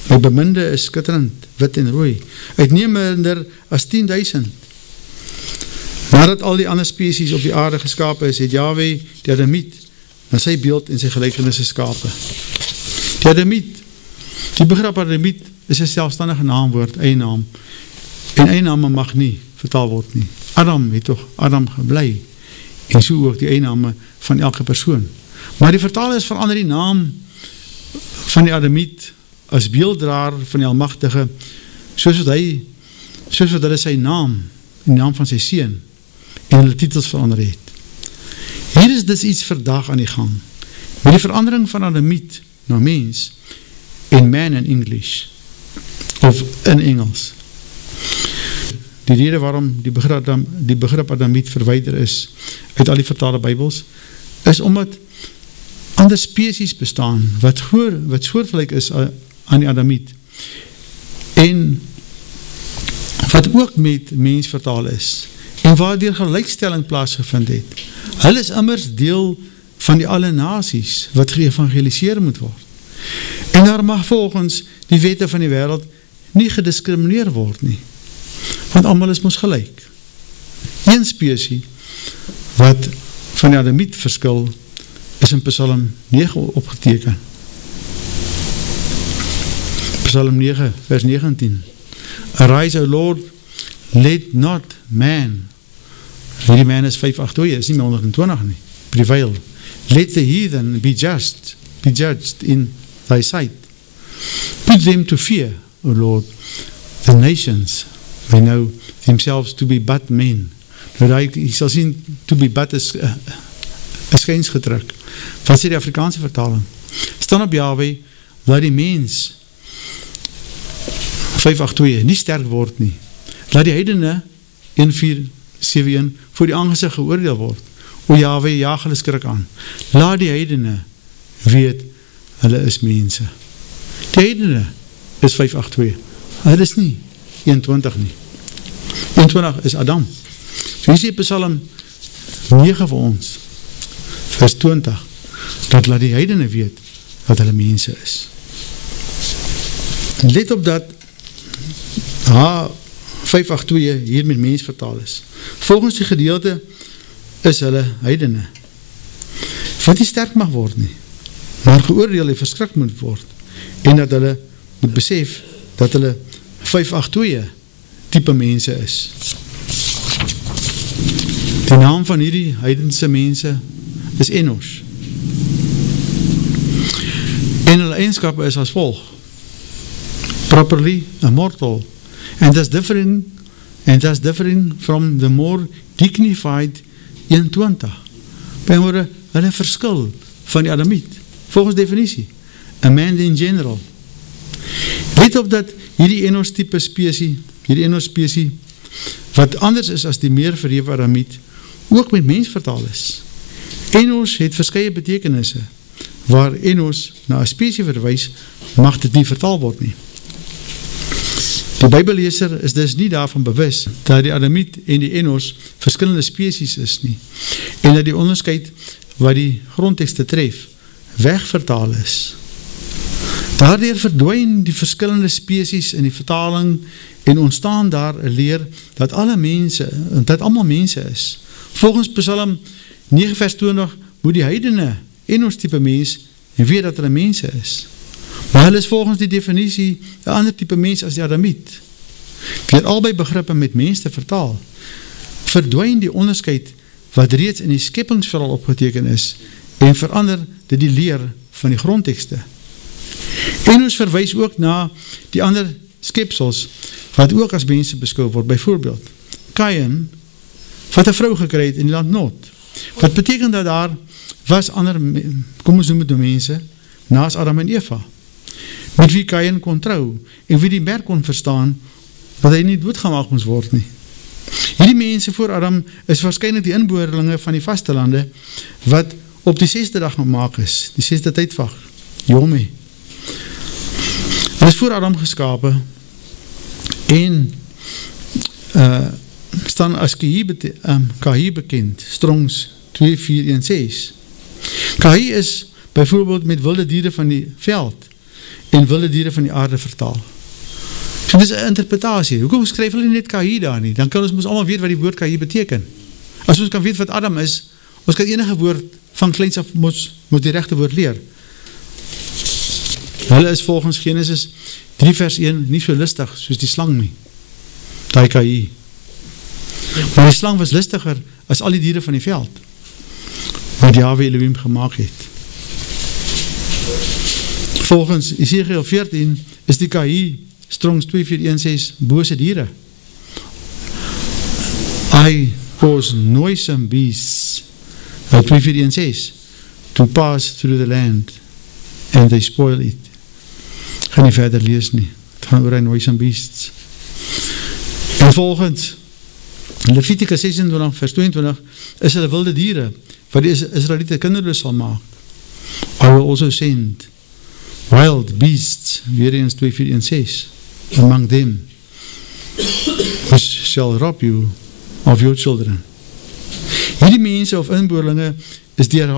My beminde is skitterend, wit en rooi, uitnemender as 10.000. Nadat al die ander spesies op die aarde geskape is, het Yahweh die Adamiet na sy beeld en sy gelykenis geskape. Die Adamiet, die begrip Adamiet is 'n selfstandige naamwoord, eienaam, en eiename mag nie vertaal word nie. Adam het toch Adam gebly, en so ook die eiename van elke persoon. Maar die vertalers verander die naam van die Adamiet as beelddraer van die Almagtige, soos wat hulle sy naam, die naam van sy seun, en hulle titels verander het. Hier is dus iets vandag aan die gang, met die verandering van Adamiet na mens, en man in English, of in Engels. Die rede waarom die begrip Adamiet verwyder is uit al die vertaalde Bybels, is omdat ander spesies bestaan, wat soortgelyk is aan die Adamiet, en wat ook met mens vertaal is, en waardeur gelykstelling plaasgevind het. Hulle is immers deel van die alle nasies, wat geëvangeliseer moet word. En daar mag volgens die wette van die wêreld nie gediskrimineer word nie, want almal is mos gelyk. Een spesie wat van die Adamiet verskil, is in Psalm 9 opgeteken. Psalm 9 vers 19. Arise, O Lord, let not man, die man is 582, is nie meer 120 nie, prevail. Let the heathen be judged in thy sight. Put them to fear, O Lord, the nations, they know themselves to be but men. Nou jy sal sien, to be but is skyns gedruk. Wat sê die Afrikaanse vertaling? Staan op Yahweh, laat die mens 582 nie sterk word nie. Laat die heidene 1471 voor die aangesig geoordeel word. O Yahweh, jaag hulle skrik aan. Laat die heidene weet, hulle is mense. Die heidene is 582. Hulle is nie 21 nie. 21 is Adam. So hier sê Psalm 9 vir ons, vers 20, dat laat die heidene weet dat hulle mense is. Let op dat H582 hier met mens vertaal is. Volgens die gedeelte is hulle heidene, wat nie sterk mag word nie, maar geoordeel en verskrik moet word, en dat hulle moet besef dat hulle 582 type mense is. Die naam van hierdie heidense mense is Enos. En hulle eigenskappe is as volg: properly immortal, and that's differing from the more dignified 21. Byvoorbeeld, hulle verskil van die Adamiet, volgens definisie, a man in general. Let op dat hierdie Enos type spesie, wat anders is as die meer verhewe Adamiet, ook met mens vertaal is. Enos het verskeie betekenisse, waar Enos na 'n spesie verwys, mag dit nie vertaal word nie. Die Bybelleser is dus nie daarvan bewus dat die Adamiet en die Enos verskillende spesies is nie, en dat die onderskeid wat die grondtekste tref, wegvertaal is. Daardeur verdwyn die verskillende spesies in die vertaling en ontstaan daar 'n leer dat almal mense is. Volgens Psalm 9 vers 20 moet die heidene Enos type mens en weet dat hulle mense is. Maar hulle is volgens die definisie 'n ander type mens as die Adamiet. Deur albei begrippe met mens te vertaal, verdwyn die onderskeid wat reeds in die skepingsverhaal opgeteken is en verander dit die leer van die grondtekste. Enos verwys ook na die ander skepsels wat ook as mense beskou word. Byvoorbeeld, Kain wat 'n vrou gekry het in die land Nod. Wat beteken dat daar was ander, kom ons noem het mense, naas Adam en Eva, met wie Kain kon trou, en wie die merk kon verstaan, dat hy nie doodgemaak moes word nie. Hierdie mense voor Adam is waarskynlik die inboorlinge van die vastelande, wat op die 6de dag gemaak is, die 6de tydvak, Jome. Hulle is voor Adam geskape, en staan as Kahi bekend, Strongs 2416. Kahi is byvoorbeeld met wilde diere van die veld en wilde diere van die aarde vertaal. So dit is 'n interpretasie. Hoekom skryf hulle net Kahi daar nie? Dan kan ons allemaal weet wat die woord Kahi beteken. As ons kan weet wat Adam is, ons kan enige woord van kleins af moet die regte woord leer. Hulle is volgens Genesis 3 vers 1 nie so listig soos die slang nie. Die Kahi. Maar die slang was listiger as al die diere van die veld, wat Yahweh Elohim gemaakt het. Volgens Ezekiel 14 is die Kahi, Strongs 2416, bose diere. I cause noisome beasts, 2416, to pass through the land, and they spoil it. Ek gaan nie verder lees nie. Het gaan oor die noisome beasts. En volgens Leviticus 26 vers 22 is hulle wilde diere wat die Israeliete kinderloos sal maak. I will also send wild beasts, weer eens 2416, among them, which shall rob you of your children. Hierdie mense of inboorlinge is deur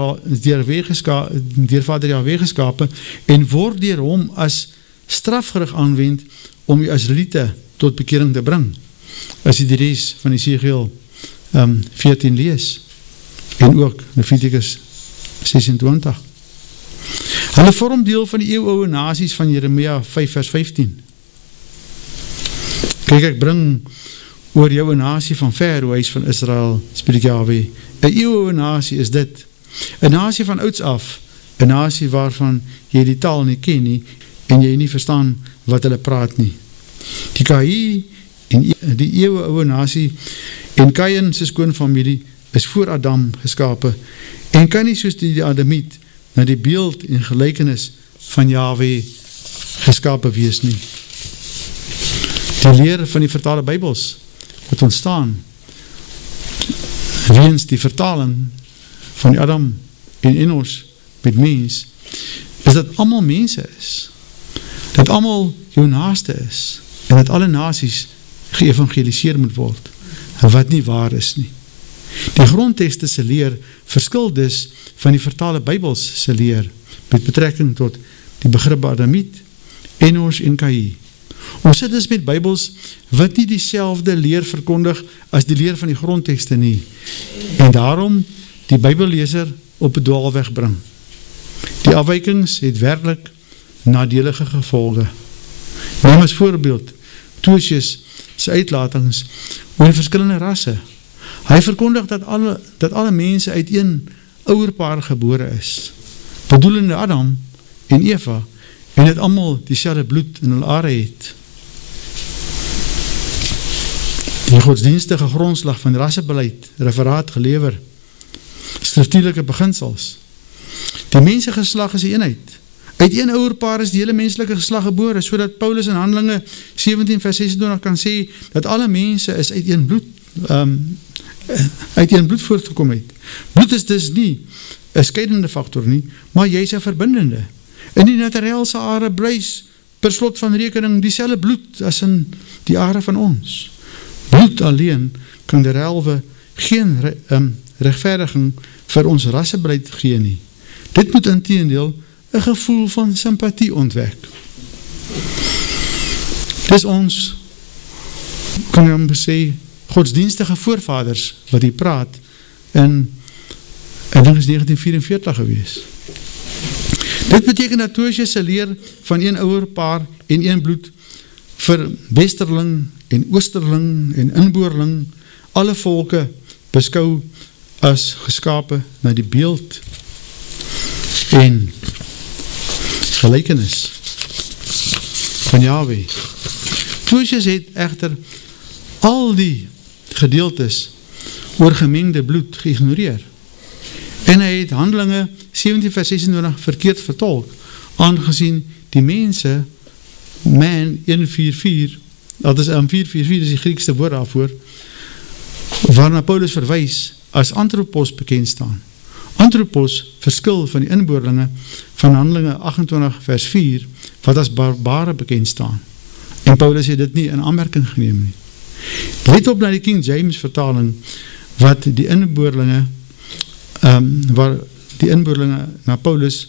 Vader Yahweh geskape en word deur hom as strafgerig aanwend om die Israeliete tot bekering te bring. As jy die res van Ezekiel 14 lees, en ook Leviticus 26. Hulle vorm deel van die eeuwoude nasies van Jeremia 5 vers 15. Kyk, ek bring oor jou 'n nasie van ver, o huis van Israel, spreek Yahweh. 'n eeuwoude nasie is dit. 'n nasie van ouds af, 'n nasie waarvan jy die taal nie ken nie, en jy nie verstaan wat hulle praat nie. Die Kahi en die eeuwoude nasie en Kain se skoonfamilie is voor Adam geskape en kan nie soos die Adamiet na die beeld en gelykenis van Yahweh geskape wees nie. Die leer van die vertaalde Bybels wat ontstaan weens die vertaling van die Adam en Enos met mens, is dat almal mense is, dat almal jou naaste is, en dat alle nasies geëvangeliseer moet word, wat nie waar is nie. Die grondtekste se leer verskil dus van die vertaalde Bybels se leer, met betrekking tot die begrip Adamiet Enos en Kai. Ons sit dus met Bybels wat nie dieselfde leer verkondig as die leer van die grondtekste nie, en daarom die Bybelleser op 'n dwaalweg bring. Die afwykings het werklik nadelige gevolge. Neem as voorbeeld Tertullius se uitlatings oor die verskillende rasse. Hy verkondig dat alle mense uit een ouerpaar gebore is, bedoelende Adam en Eva, en dat almal dieselfde bloed in hul are het. Die godsdienstige grondslag van rassebeleid, referaat gelewer, skriftuurlike beginsels. Die mensegeslag is die eenheid. Uit een ouerpaar is die hele menslike geslag gebore, sodat Paulus in Handelinge 17 vers 26 kan sê, dat alle mense is uit een bloed voortgekom het. Bloed is dus nie 'n skeidende faktor nie, maar juist 'n verbindende. In die naturelse are bruis per slot van rekening dieselfde bloed as in die are van ons. Bloed alleen kan derhalwe geen regverdiging vir ons rassebeleid gee nie. Dit moet inteendeel 'n gevoel van simpatie ontwek. Dis ons, kan jy hom sê, godsdienstige voorvaders wat hier praat, en ek dink is 1944 gewees. Dit beteken dat Tertullius se leer van een ouerpaar en een bloed vir westerling en oosterling en inboorling alle volke beskou as geskape na die beeld en gelykenis van Yahweh. Tertullius het egter al die gedeeltes oor gemengde bloed geïgnoreer. En hy het Handelinge 17 vers 26 verkeerd vertolk, aangezien die mense, man 144, dat is 444 is die Griekse woord daarvoor, waarna Paulus verwys as anthropos bekend staan. Anthropos verskil van die inboorlinge van Handelinge 28 vers 4, wat as barbare bekend staan. En Paulus het dit nie in aanmerking geneem nie. Let op na die King James vertaling, wat die inboorlinge, waar die inboorlinge na Paulus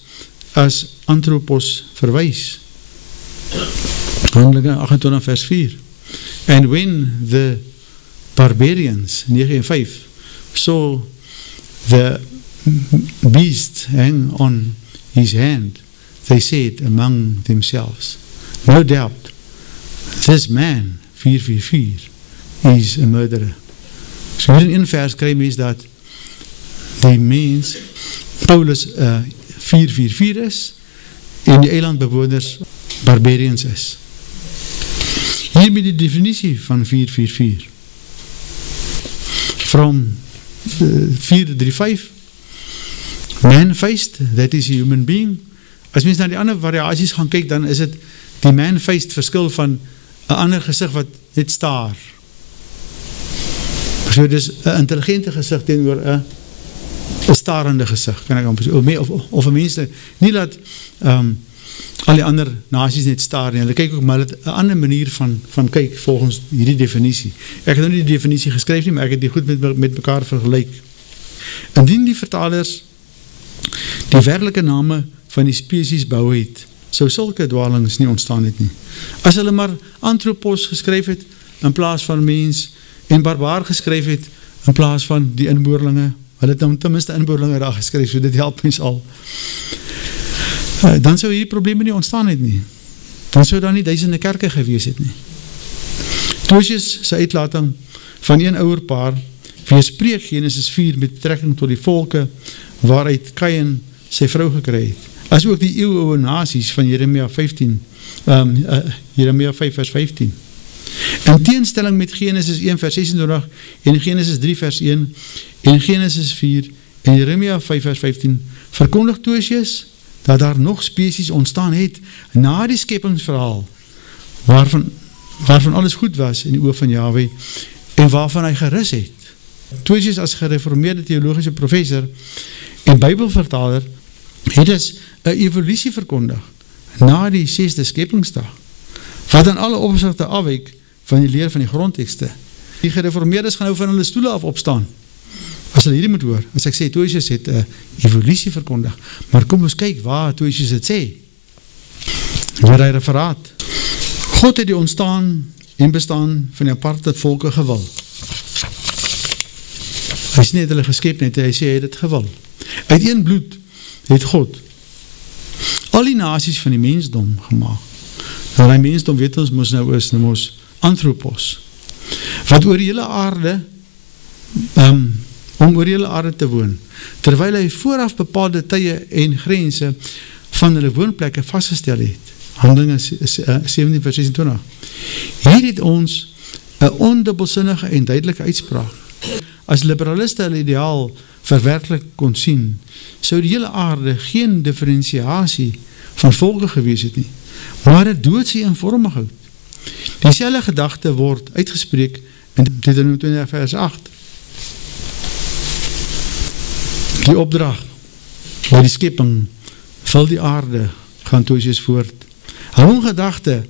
as anthropos verwys. Handelinge 28 vers 4. And when the barbarians, 9 en 5, saw the beast hang on his hand, they said among themselves, no doubt, this man, 444, is a murderer. So hier in een vers kry mens dat die mens, Paulus 444 is, en die eilandbewoners barbarians is. Hier met die definitie van 444. From 435, man-faced, that is a human being. As mens na die ander variaties gaan kyk, dan is het die man-faced verskil van 'n ander gesig wat net staar. So dis 'n intelligente gesig teenoor 'n starende gesig, kan ek amper, of 'n mens nie laat al die ander nasies net staar nie, hulle kyk ook, maar hulle het 'n ander manier van kyk volgens hierdie definisie. Ek het nou nie die definisie geskryf nie, maar ek het die goed met mekaar vergelyk. Indien die vertalers die werklike name van die spesies bou het, sou sulke dwalings nie ontstaan het nie. As hulle maar anthropos geskryf het in plaas van mens, en barbaar geskryf het in plaas van die inboorlinge, hulle het dan ten minste inboorlinge daar geskryf, so dit help mens al. Dan sou hierdie probleme nie ontstaan het nie. Dan sou daar nie duisende kerke gewees het nie. Tertullius se uitlating van een ouerpaar weerspreek Genesis 4 met betrekking tot die volke waaruit Kain sy vrou gekry het. As ook die eeuwoude nasies van Jeremia 5 vers 15. In teenstelling met Genesis 1 vers 26 en Genesis 3 vers 1 en Genesis 4 en Jeremia 5 vers 15 verkondig Tertullius dat daar nog spesies ontstaan het na die skepingsverhaal waarvan alles goed was in die oog van Yahweh en waarvan hy gerus het. Tertullius as gereformeerde theologische professor en Bybelvertaler het dus 'n evolusie verkondig na die 6de skepingsdag, wat in alle opsigte afwyk van die leer van die grondtekste. Die gereformeerdes gaan nou van hulle stoele af opstaan, as hulle hierdie moet hoor. As ek sê, Tertullius het 'n evolusie verkondig, maar kom ons kyk waar Tertullius het sê. Weer hy referaat. God het die ontstaan en bestaan van die aparte volke gewil. Hy is nie het hulle geskep net, hy sê hy het het gewil. Uit een bloed het God al die nasies van die mensdom gemaakt. Nou die mensdom weet ons moes nou is, nou moes anthropos, wat oor die hele aarde, om oor die hele aarde te woon, terwyl hy vooraf bepaalde tye en grense van hulle woonplekke vastgestel het. Handelinge 17 vers 26. Hier het ons 'n ondubbelsinnige en duidelike uitspraak. As liberaliste hulle ideaal verwerklik kon sien, sou die hele aarde geen differentiasie van volke gewees het nie, maar het doodsie eenvormig houd. Dieselfde gedagte word uitgespreek in Deuteronomium 20 vers 8. Die opdracht by die skepping vul die aarde, gaan Moses voort. Hou gedagte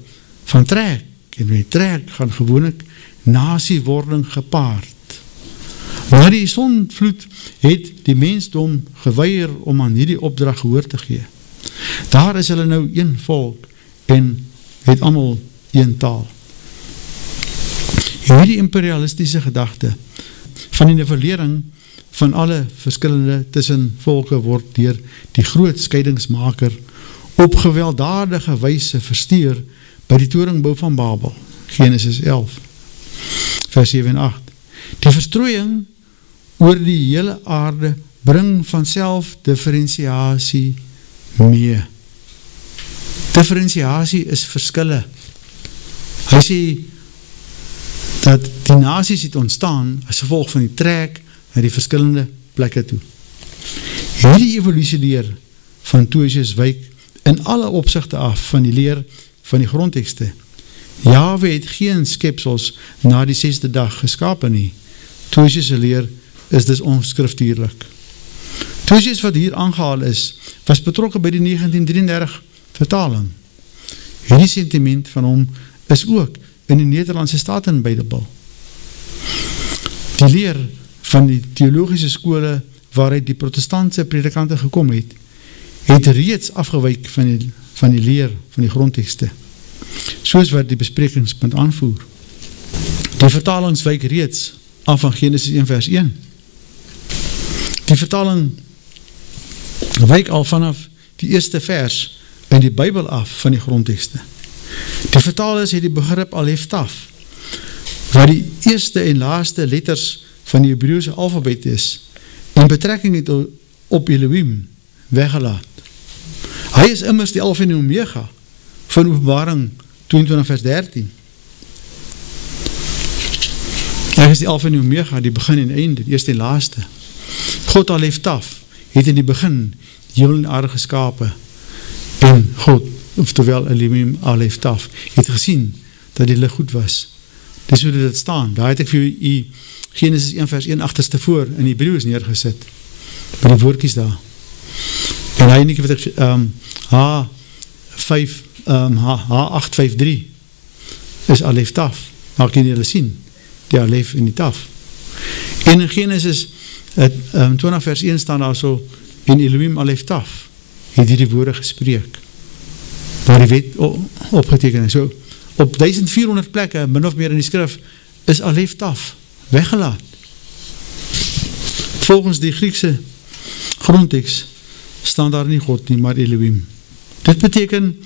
van trek, en met trek gaan gewoonlik nasiewording gepaard. Na die sonvloed het die mensdom geweier om aan hierdie opdracht gehoor te gee. Daar is hulle nou een volk en het allemaal een taal. Hierdie imperialistische gedagte van die nivellering van alle verskillende tussen volke word deur die groot skeidingsmaker op gewelddadige wyse verstuur by die toringbou van Babel, Genesis 11, vers 7 en 8. Die verstrooiing oor die hele aarde bring vanself differentiasie mee. Differentiasie is verskille. Hy sê dat die nasies het ontstaan as gevolg van die trek na die verskillende plekke toe. Hierdie evolutieleer van Moses wyk in alle opsigte af van die leer van die grondtekste. Jahwe het geen skepsels na die 6de dag geskapen nie. Moses se leer is dus onskriftuurlik. Moses wat hier aangehaal is, was betrokken by die 1933 vertaling. Hierdie sentiment van hom is ook in die Nederlandse Statenbybel. Die leer van die theologische skole waaruit die protestantse predikante gekom het reeds afgewyk van die leer van die grondtekste, soos wat die besprekingspunt aanvoer. Die vertalings wyk reeds af van Genesis 1 vers 1. Die vertaling wyk al vanaf die eerste vers in die Bybel af van die grondtekste. Die vertalers het die begrip Alef Taf, wat die eerste en laaste letters van die Hebreeuwse alfabet is, en betrekking het op Elohim weggelaat. Hy is immers die Alpha en Omega van Openbaring 22 vers 13. Hy is die Alpha en Omega, die begin en einde, die eerste en laaste. God Alef Taf het in die begin die hemel en aarde geskape, en God, oftewel Elohim Alef Taf, het gesien dat die lig goed was. Dis hoe dit staan. Daar het ek vir u Genesis 1 vers 1 achterste voor in die Hebreeuws neergesit, by die woordkies daar. En hy nie wat ek H853 is Alef Taf. Nou kan julle sien, die Alef en die Taf. En in Genesis 20 vers 1 staan daar so, en Elohim Alef Taf het hierdie woorde gespreek, waar die wet opgeteken is. So, op 1400 plekke, min of meer in die skrif, is Alef Taf weggelaat. Volgens die Griekse grondtekst staan daar nie God nie, maar Elohim. Dit beteken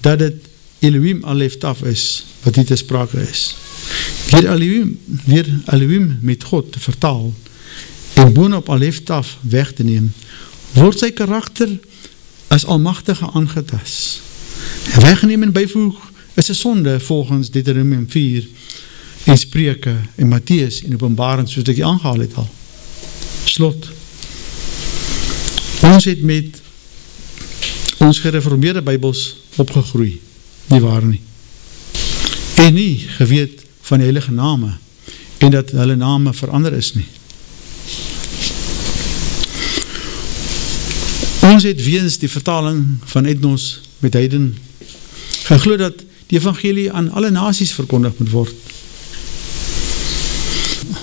dat het Elohim Alef Taf is, wat hier te sprake is. Weer Elohim met God te vertaal, en boonop Alef Taf weg te neem, word sy karakter as almachtige aangetas. Wegneem en byvoeg is 'n sonde volgens Deuteronomium 4 en Spreuke en Matteus en Openbaring, soos ek aangehaal het al. Slot. Ons het met ons gereformeerde Bybels opgegroei, nie waar nie. En nie geweet van die heilige name en dat hulle name verander is nie. Ons het weens die vertaling van Ednos met heiden geglo dat die evangelie aan alle nasies verkondig moet word.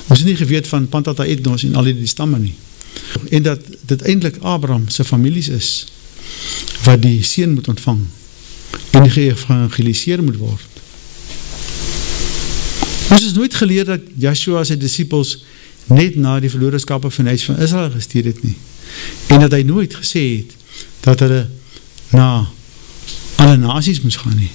Ons het nie geweet van Pantata Ednos en al die stamme nie. En dat dit eintlik Abraham sy families is wat die seun moet ontvang. en geëvangeliseer moet word. Ons is nooit geleer dat Joshua sy disciples net na die verlore skape van die huis van Israel gestuur het nie, en dat hy nooit gesê het dat hulle na alle nasies moes gaan nie.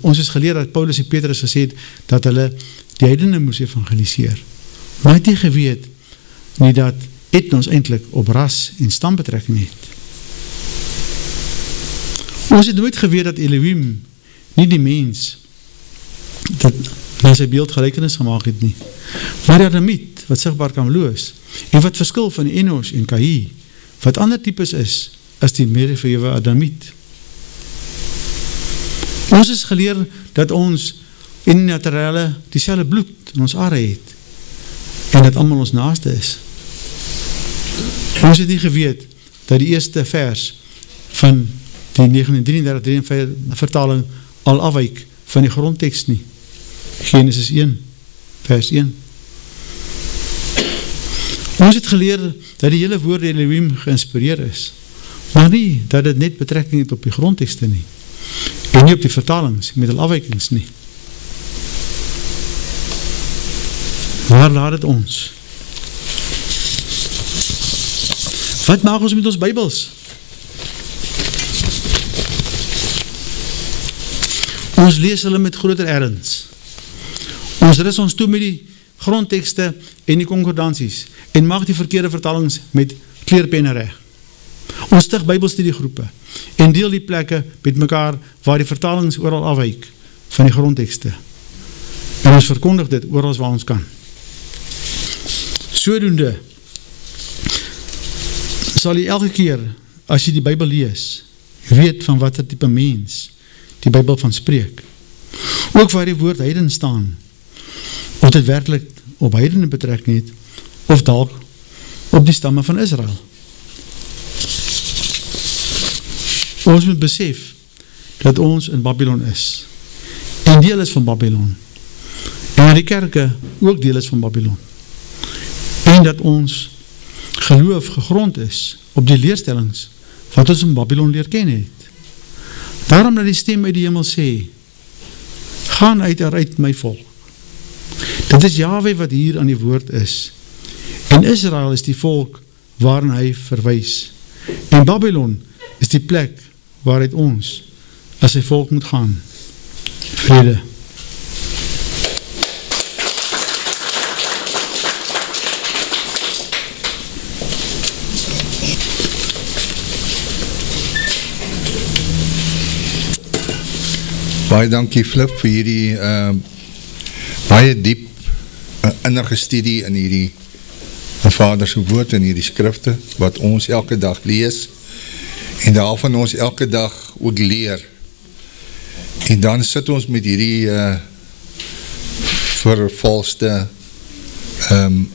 Ons is geleer dat Paulus en Petrus gesê het dat hulle die heidene moes evangeliseer, maar het nie geweet nie dat etnos eintlik op ras en stam betrekking het. Ons het nooit geweet dat Elohim nie die mens dat na sy beeld gelykenis gemaak het nie, maar die Adamiet wat sigbaar kan loos, en wat verskil van Enos en Kaï, wat ander types is, as die meerverhewe Adamiet. Ons is geleer dat ons in die naturele dieselfde bloed in ons are het, en dat almal ons naaste is. Ons het nie geweet dat die eerste vers van die 1933 vertaling al afwyk van die grondtekst nie. Genesis 1, vers 1. Ons het geleer dat die hele woorde Elohim geïnspireer is, maar nie dat dit net betrekking het op die grondtekste nie, en nie op die vertalings met al afwykings nie. Waar laat het ons? Wat maak ons met ons Bybels? Ons lees hulle met groter erns. Ons ris ons toe met die grondtekste en die concordanties en maak die verkeerde vertalings met kleurpenne reg. Ons stig Bybelstudiegroepe en deel die plekke met mekaar waar die vertalings oral afwyk van die grondtekste. En ons verkondig dit oral waar ons kan. Sodoende sal jy elke keer as jy die Bybel lees, weet van watter type mens die Bybel van spreek. Ook waar die woord heiden staan, of dit werkelijk op heidene betrekking het, of dalk op die stamme van Israel. Ons moet besef dat ons in Babylon is, en deel is van Babylon, en dat die kerke ook deel is van Babylon, en dat ons geloof gegrond is op die leerstellings wat ons in Babylon leer ken het. Daarom dat die stem uit die hemel sê, gaan uit my volk. Dit is Jahwe wat hier aan die woord is, en Israel is die volk waarin hy verwys, en Babylon is die plek waaruit ons as sy volk moet gaan. Vrede. Baie dankie Flip vir hierdie baie diep innige studie in hierdie Vader se woord en hierdie skrifte wat ons elke dag lees en daarvan ons elke dag ook leer. En dan sit ons met hierdie vervalste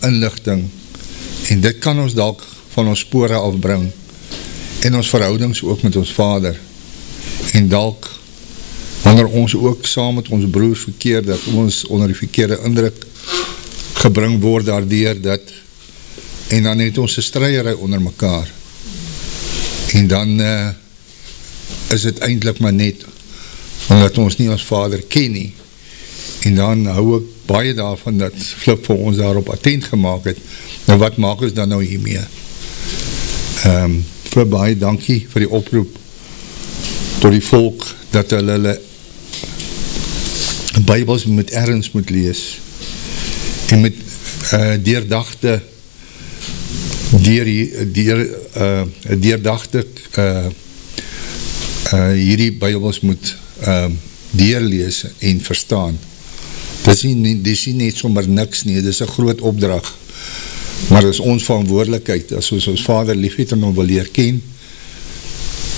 inligting en dit kan ons dalk van ons spore afbring en ons verhoudings ook met ons Vader. En dalk wanneer ons ook saam met ons broers verkeer, dat ons onder die verkeerde indruk gebring word daardeur dat, en dan het ons 'n strydery onder mekaar. En dan is dit eintlik maar net omdat ons nie ons Vader ken nie. En dan hou ek baie daarvan dat Flip vir ons daarop attent gemaak het. Nou wat maak ons dan nou hiermee? Flip, baie dankie vir die oproep tot die volk dat hulle Bybels met erns moet lees en met deurdagte hierdie Bybels moet deurlees en verstaan. Dis nie net sommer niks nie, dis 'n groot opdrag, maar dis ons verantwoordelikheid, as ons Vader lief het en hom wil leer ken,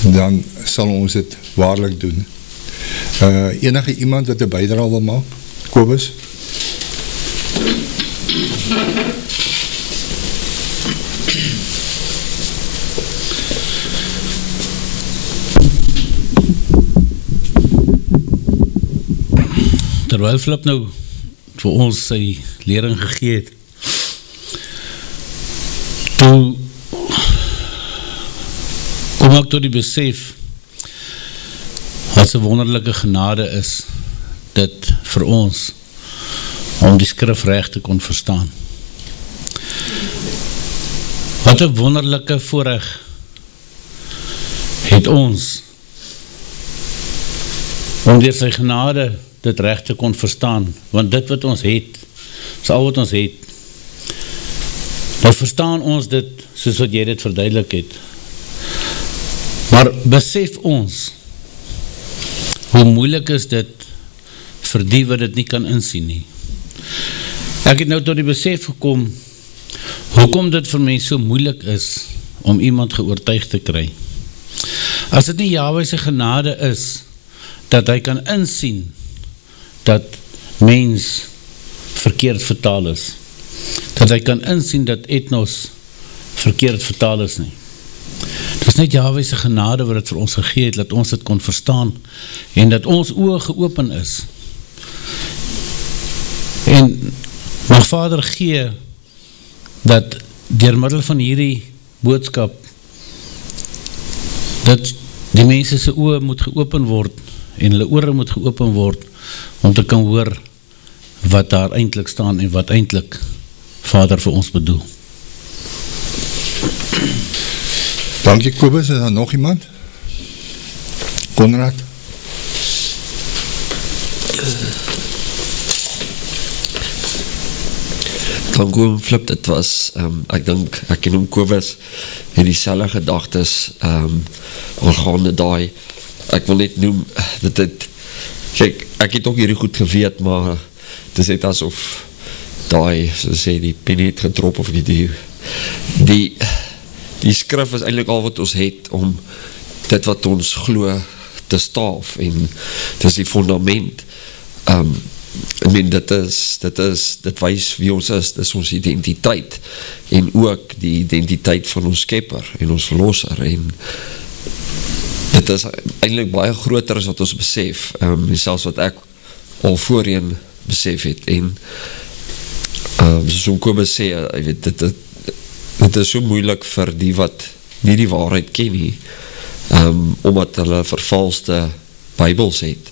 dan sal ons dit waarlik doen. Enige iemand wat 'n bydrae wil maak? Kobus? Terwyl Flip nou vir ons sy lering gegee het, toe kom ek tot die besef Wat 'n wonderlike genade is dit vir ons om die skrif reg te kon verstaan. Wat 'n wonderlike voorreg het ons om deur sy genade dit reg te kon verstaan, want dit wat ons het, is al wat ons het. Nou verstaan ons dit soos wat jy dit verduidelik het. Maar besef ons hoe moeilik is dit vir die wat dit nie kan insien nie. Ek het nou tot die besef gekom hoekom dit vir my so moeilik is om iemand geoortuig te kry. As dit nie Jahwe se genade is dat hy kan insien dat mens verkeerd vertaal is, dat hy kan insien dat etnos verkeerd vertaal is nie. Dit is net Jahwe se genade wat het vir ons gegee het, dat ons dit kon verstaan, en dat ons oë geopen is. En mag Vader gee, dat deur middel van hierdie boodskap, dat die mense se oë moet geopen word, en hulle ore moet geopen word, om te kan hoor wat daar eintlik staan, en wat eintlik Vader vir ons bedoel. Dankie Kobus, is daar nog iemand? Konrad? Dankie Flip, dit was, ek dink, ek en hom Kobus, het die selfe gedagtes, orgaande daai, ek wil net noem, kyk, ek het ook hierdie goed geweet, maar het is net asof daai, soos sê, die pen het gedrop, of die skrif is eintlik al wat ons het, om dit wat ons glo te staaf, en dit is die fundament, ek meen, dit wys wie ons is, dit is ons identiteit, en ook die identiteit van ons skepper, en ons verlosser, en dit is eintlik baie groter as wat ons besef, en selfs wat ek al voorheen besef het, en soos om Kobus sê, dit is so moeilik vir die wat nie die waarheid ken nie, omdat hulle vervalste Bybels het.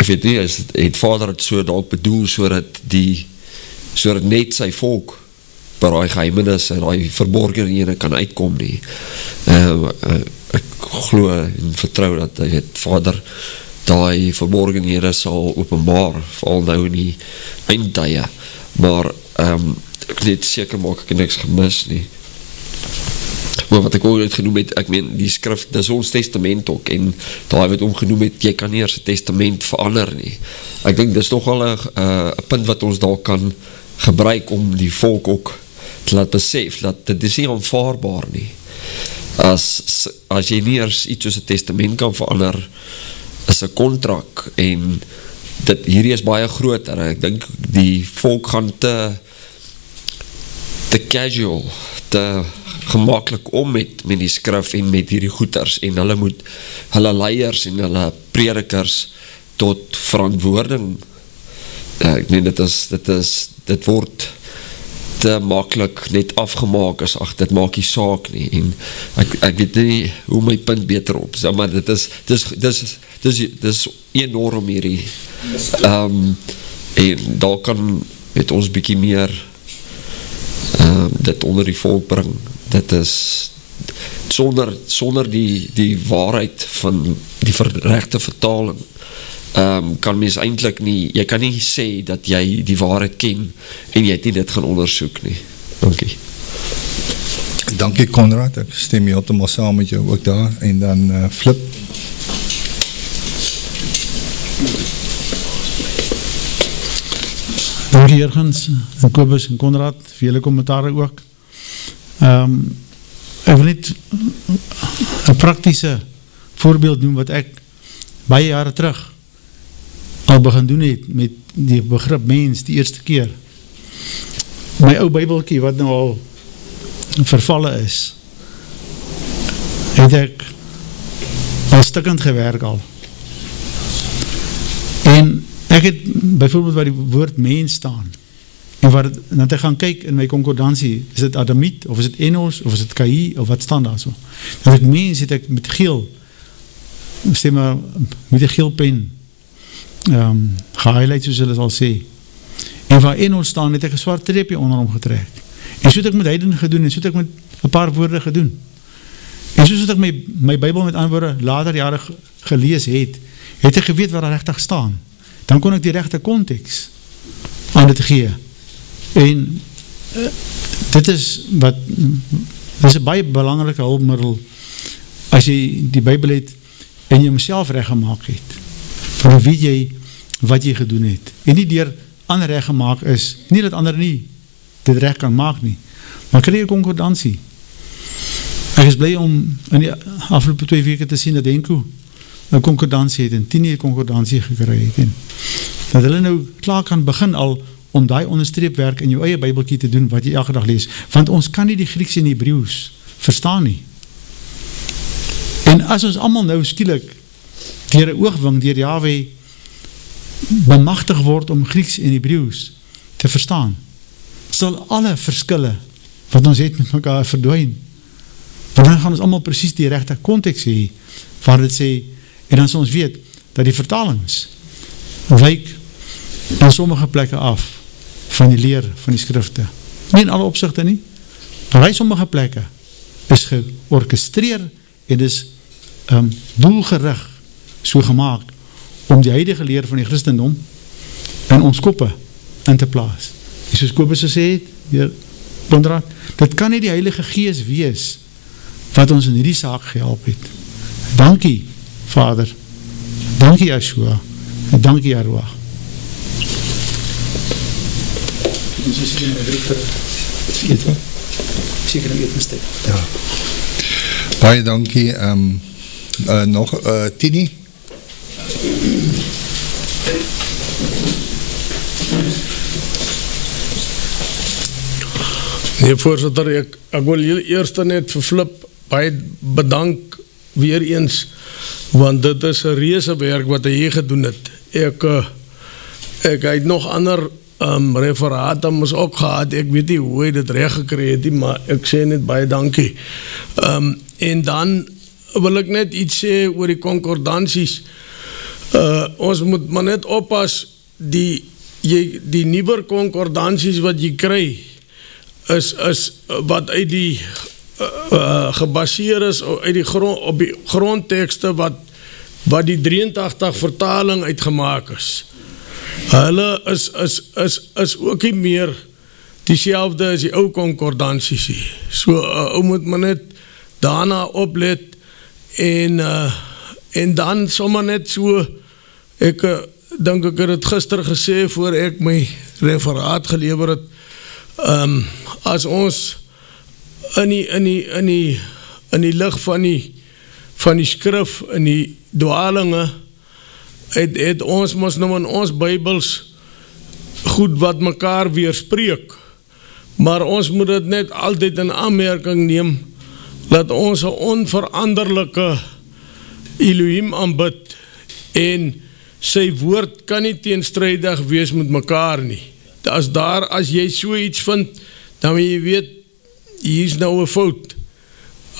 Ek weet nie, het Vader het so dalk bedoel, sodat net sy volk by die geheimenis en die verborgenhede kan uitkom nie. Ek glo en vertrou dat Vader die verborgenhede sal openbaar, val nou in die eindtye, maar ek net seker maak ek niks gemis nie. Maar wat ek ook net genoem het, ek meen die skrif, dis ons testament ook, en daar wat omgenoem het, jy kan nie eers 'n testament verander nie. Ek dink dis nogal 'n punt wat ons daar kan gebruik om die volk ook te laat besef, dat dit is nie aanvaarbaar nie. As jy nie eers iets soos 'n testament kan verander, is 'n kontrak, en hierdie is baie groter, ek dink die volk gaan te casual, te gemaklik om met die skrif en met hierdie goeters, en hulle moet hulle leiers en hulle predikers tot verantwoording, ek meen dit word te maklik net afgemaak as, dit maak nie saak nie, en ek weet nie hoe my punt beter op, maar dit is enorm hierdie, en daar kan met ons bietjie meer dit onder die volk bring. Dit is sonder die waarheid van die regte vertaling, kan mens eintlik nie, jy kan nie sê dat jy die waarheid ken en jy het nie dit gaan ondersoek nie. Dankie. Dankie Konrad, ek stem heeltemal saam met jou ook daar, en dan Flip. Dankie Jurgens, en Kobus en Konrad, vir julle kommentaare ook. Ek wil net 'n praktiese voorbeeld noem wat ek baie jare terug al begin doen het met die begrip mens die eerste keer. My ou Bybeltjie wat nou al vervalle is, het ek al stikkend gewerk al. En ek het byvoorbeeld waar die woord mens staan, En dan te gaan kyk in my concordantie, is dit Adamiet, of is dit Enos, of is dit KI, of wat staan daar so? Dan het mens, het ek met geel, sê maar, met die geel pen, gehighlight soos hulle sal sê. En waar Enos staan, het ek een swart streepje onder hom getrek. En so het ek met Heiden gedoen, en so het ek met een paar woorde gedoen. En soos het ek my Bybel met antwoorde later jare gelees het ek geweet waar daar rechtig staan. Dan kon ek die rechte konteks aan dit gee. En dit is een baie belangrike hulpmiddel as jy die Bybel het en jy homself recht gemaakt het. Dan weet jy wat jy gedoen het. En nie deur ander recht gemaakt is, nie dat ander nie dit recht kan maak nie, maar kry jy concordantie. Ek is blij om in die afgelopen 2 weke te sien dat Henko een concordantie het en 10 een concordantie gekry het en dat hulle nou klaar kan begin al om die onderstreepwerk in jou eie Bybelkie te doen wat jy elke dag lees, want ons kan nie die Grieks en Hebreeuws verstaan nie. En as ons allemaal nou skielik deur 'n oogwink, deur Yahweh bemagtig word om Grieks en Hebreeuws te verstaan, sal alle verskille wat ons het met mekaar verdwyn. Want dan gaan ons allemaal precies die rechte konteks hê, waar dit sê, en dan sal ons weet, dat die vertalings wyk in sommige plekke af van die leer van die skrifte. Nie in alle opsigte nie, maar by sommige plekke is georkestreer en is doelgerig so gemaakt om die huidige leer van die Christendom in ons koppe in te plaas. En soos Kobus gesê het, dit kan nie die Heilige Gees wees wat ons in hierdie saak gehelp het. Dankie, Vader. Dankie, Yeshua. En dankie, Yahuwah. Ons is hier in die vir seker nou eet mistake. Ja. Baie dankie. Nog Tini? Nee, voorzitter, ek wil eerst net vir Flip baie bedank weer eens, want dit is 'n reuse werk wat hy gedoen het. Ek het nog ander referate moes ook gehad, ek weet nie hoe hy dit reg gekry het, maar ek sê net baie dankie. En dan wil ek net iets sê oor die concordanties. Ons moet maar net oppas, die nuwer concordanties wat jy kry, is wat uit die gebaseer is uit die op die grondtekste wat die 83 vertaling uitgemaak is. Hulle is ook nie meer dieselfde as die ou concordanties hier. So, moet maar net daarna oplet en dan sommer net so, ek dink ek het het gister gesê voor ek my referaat gelewer het, as ons in die lig van die skrif, in die dwalinge, het ons mos nou in ons Bybels goed wat mekaar weerspreek, maar ons moet dit net altyd in aanmerking neem, dat ons 'n onveranderlike Elohim aanbid, en sy woord kan nie teenstrydig wees met mekaar nie. As jy so iets vind, dan wil jy weet, hier is nou 'n fout.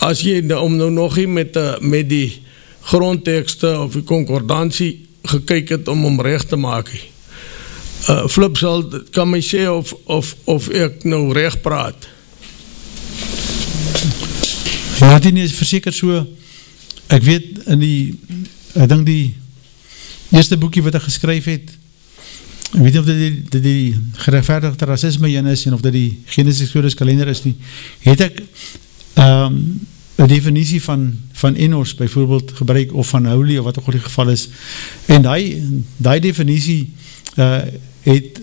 As jy nou nog nie met die grondtekste of die concordantie gekyk het om hom reg te maak. Flip kan my sê of ek nou reg praat. Ja, dit is verseker so, ek weet ek dink die eerste boekie wat ek geskryf het, ek weet nie of dit die gerechtvaardigde racisme in is, en of dit die Genesis Exodus kalender is nie, het ek een definitie van Enos byvoorbeeld gebruik, of van Holy, of wat ook al die geval is, en die definitie dit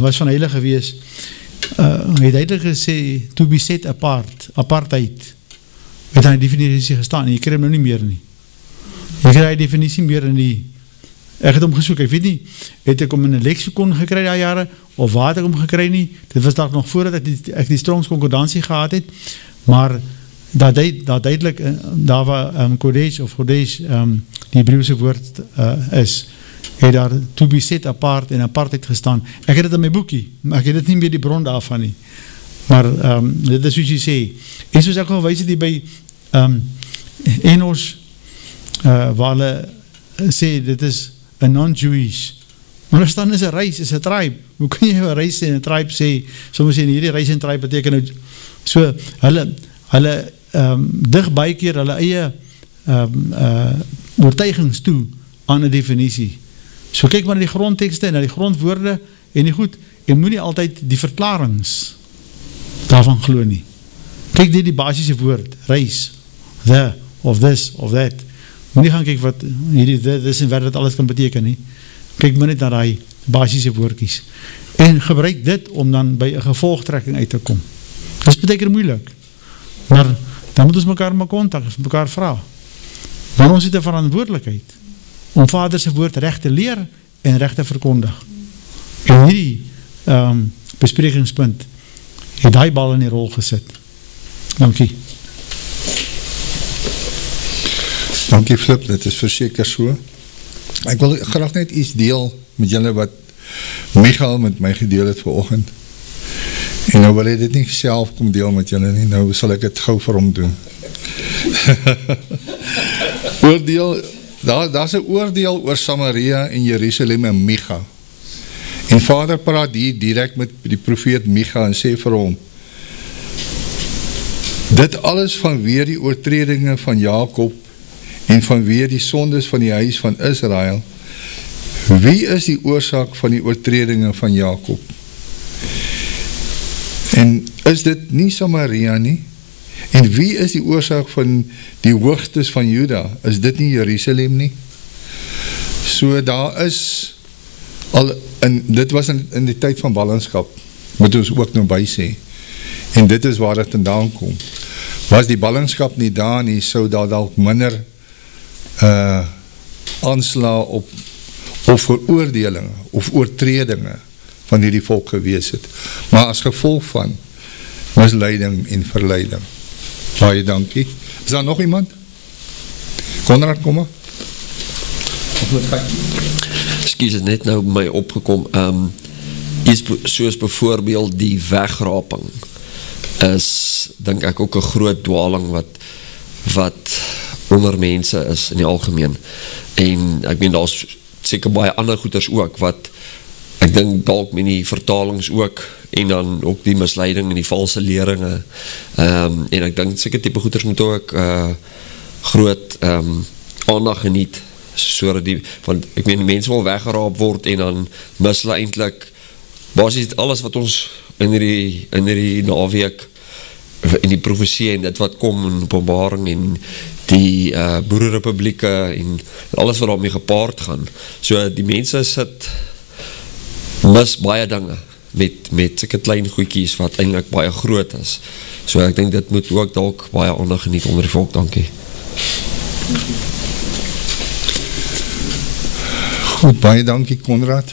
was van heilig gewees, het heilig gesê, to be set apart, apartheid, het aan die definitie gestaan, en jy kry hem nou nie meer nie. Jy kry die definitie meer in die, ek het hom gesoek, ek weet nie, het ek hom in een lexicon gekry die jare, of waar het ek hom gekry nie, dit was daar nog voordat ek die Strongs concordantie gehad het, maar daar duidelik, daar waar Kodesh of Kodesh die Hebreeuwse woord is, het daar to be set apart en apartheid gestaan. Ek het dit in my boekie, maar ek het dit nie meer die bron daarvan nie. Maar dit is soos jy sê. En soos ek al wys het hier by Enos, waar hulle sê, dit is a non-Jewish. Maar daar staan is een reis, is een tribe. Hoe kan jy een reis en een tribe sê? Soms sê, hierdie reis en tribe beteken nou, so, hulle dig baie keer hulle eie oortuigings toe aan een definitie. So kyk maar na die grondtekste, na die grondwoorde en die goed, en moet nie altyd die verklarings daarvan glo nie. Kyk die basiese woord, reis, the, of this, of that. Moet nie gaan kyk wat hierdie this en wat alles kan beteken nie. Kyk maar net na die basiese woordkies. En gebruik dit om dan by 'n gevolgtrekking uit te kom. Dit is baie keer moeilik. Maar dan moet ons mekaar maar kontak, mekaar vra. Want ons het 'n verantwoordelikheid om Vader se woord reg te leer en reg te verkondig. En hierdie besprekingspunt het daai bal in die rol gesit. Dankie. Dankie Flip, dit is verseker so. Ek wil graag net iets deel met julle wat Michael met my gedeel het vanoggend. En nou wil hy dit nie self kom deel met julle nie, nou sal ek het gauw vir hom doen. Oordeel, daar is 'n oordeel oor Samaria en Jerusalem en Micha. En Vader praat hier direct met die profeet Micha en sê vir hom, dit alles vanweer die oortredinge van Jakob en vanweer die sondes van die huis van Israel. Wie is die oorsaak van die oortredinge van Jakob? En is dit nie Samaria nie? En wie is die oorsaak van die hoogtes van Juda? Is dit nie Jerusalem nie? So daar is al, dit was in die tyd van ballingskap, moet ons ook nou by sê. En dit is waar dit vandaan kom. Was die ballingskap nie daar nie, sou daar dalk minder aansla op of veroordelinge of oortredinge van hierdie volk gewees het. Maar as gevolg van misleiding en verleiding. Baie dankie. Is daar nog iemand? Konrad, kom maar. Excuse, het net nou by my opgekom. Iets soos bijvoorbeeld die wegraping is, denk ek, ook 'n groot dwaling wat onder mense is in die algemeen. En ek meen, daar is seker baie ander goeders ook, wat ek dink dalk met die vertalings ook, en dan ook die misleiding en die valse leringe, en ek dink seker type goeders moet ook groot aandag geniet, sodat want ek meen, mense wil weggeraap word, en dan mis hulle eintlik basies alles wat ons in die naweek, in die profesie en dit wat kom in Openbaring en die boererepublieke en alles wat daarmee gepaard gaan. So die mense mis baie dinge met seker klein goedjies wat eintlik baie groot is. So ek dink dit moet ook dalk baie aandag geniet onder die volk. Dankie. Goed, baie dankie Konrad.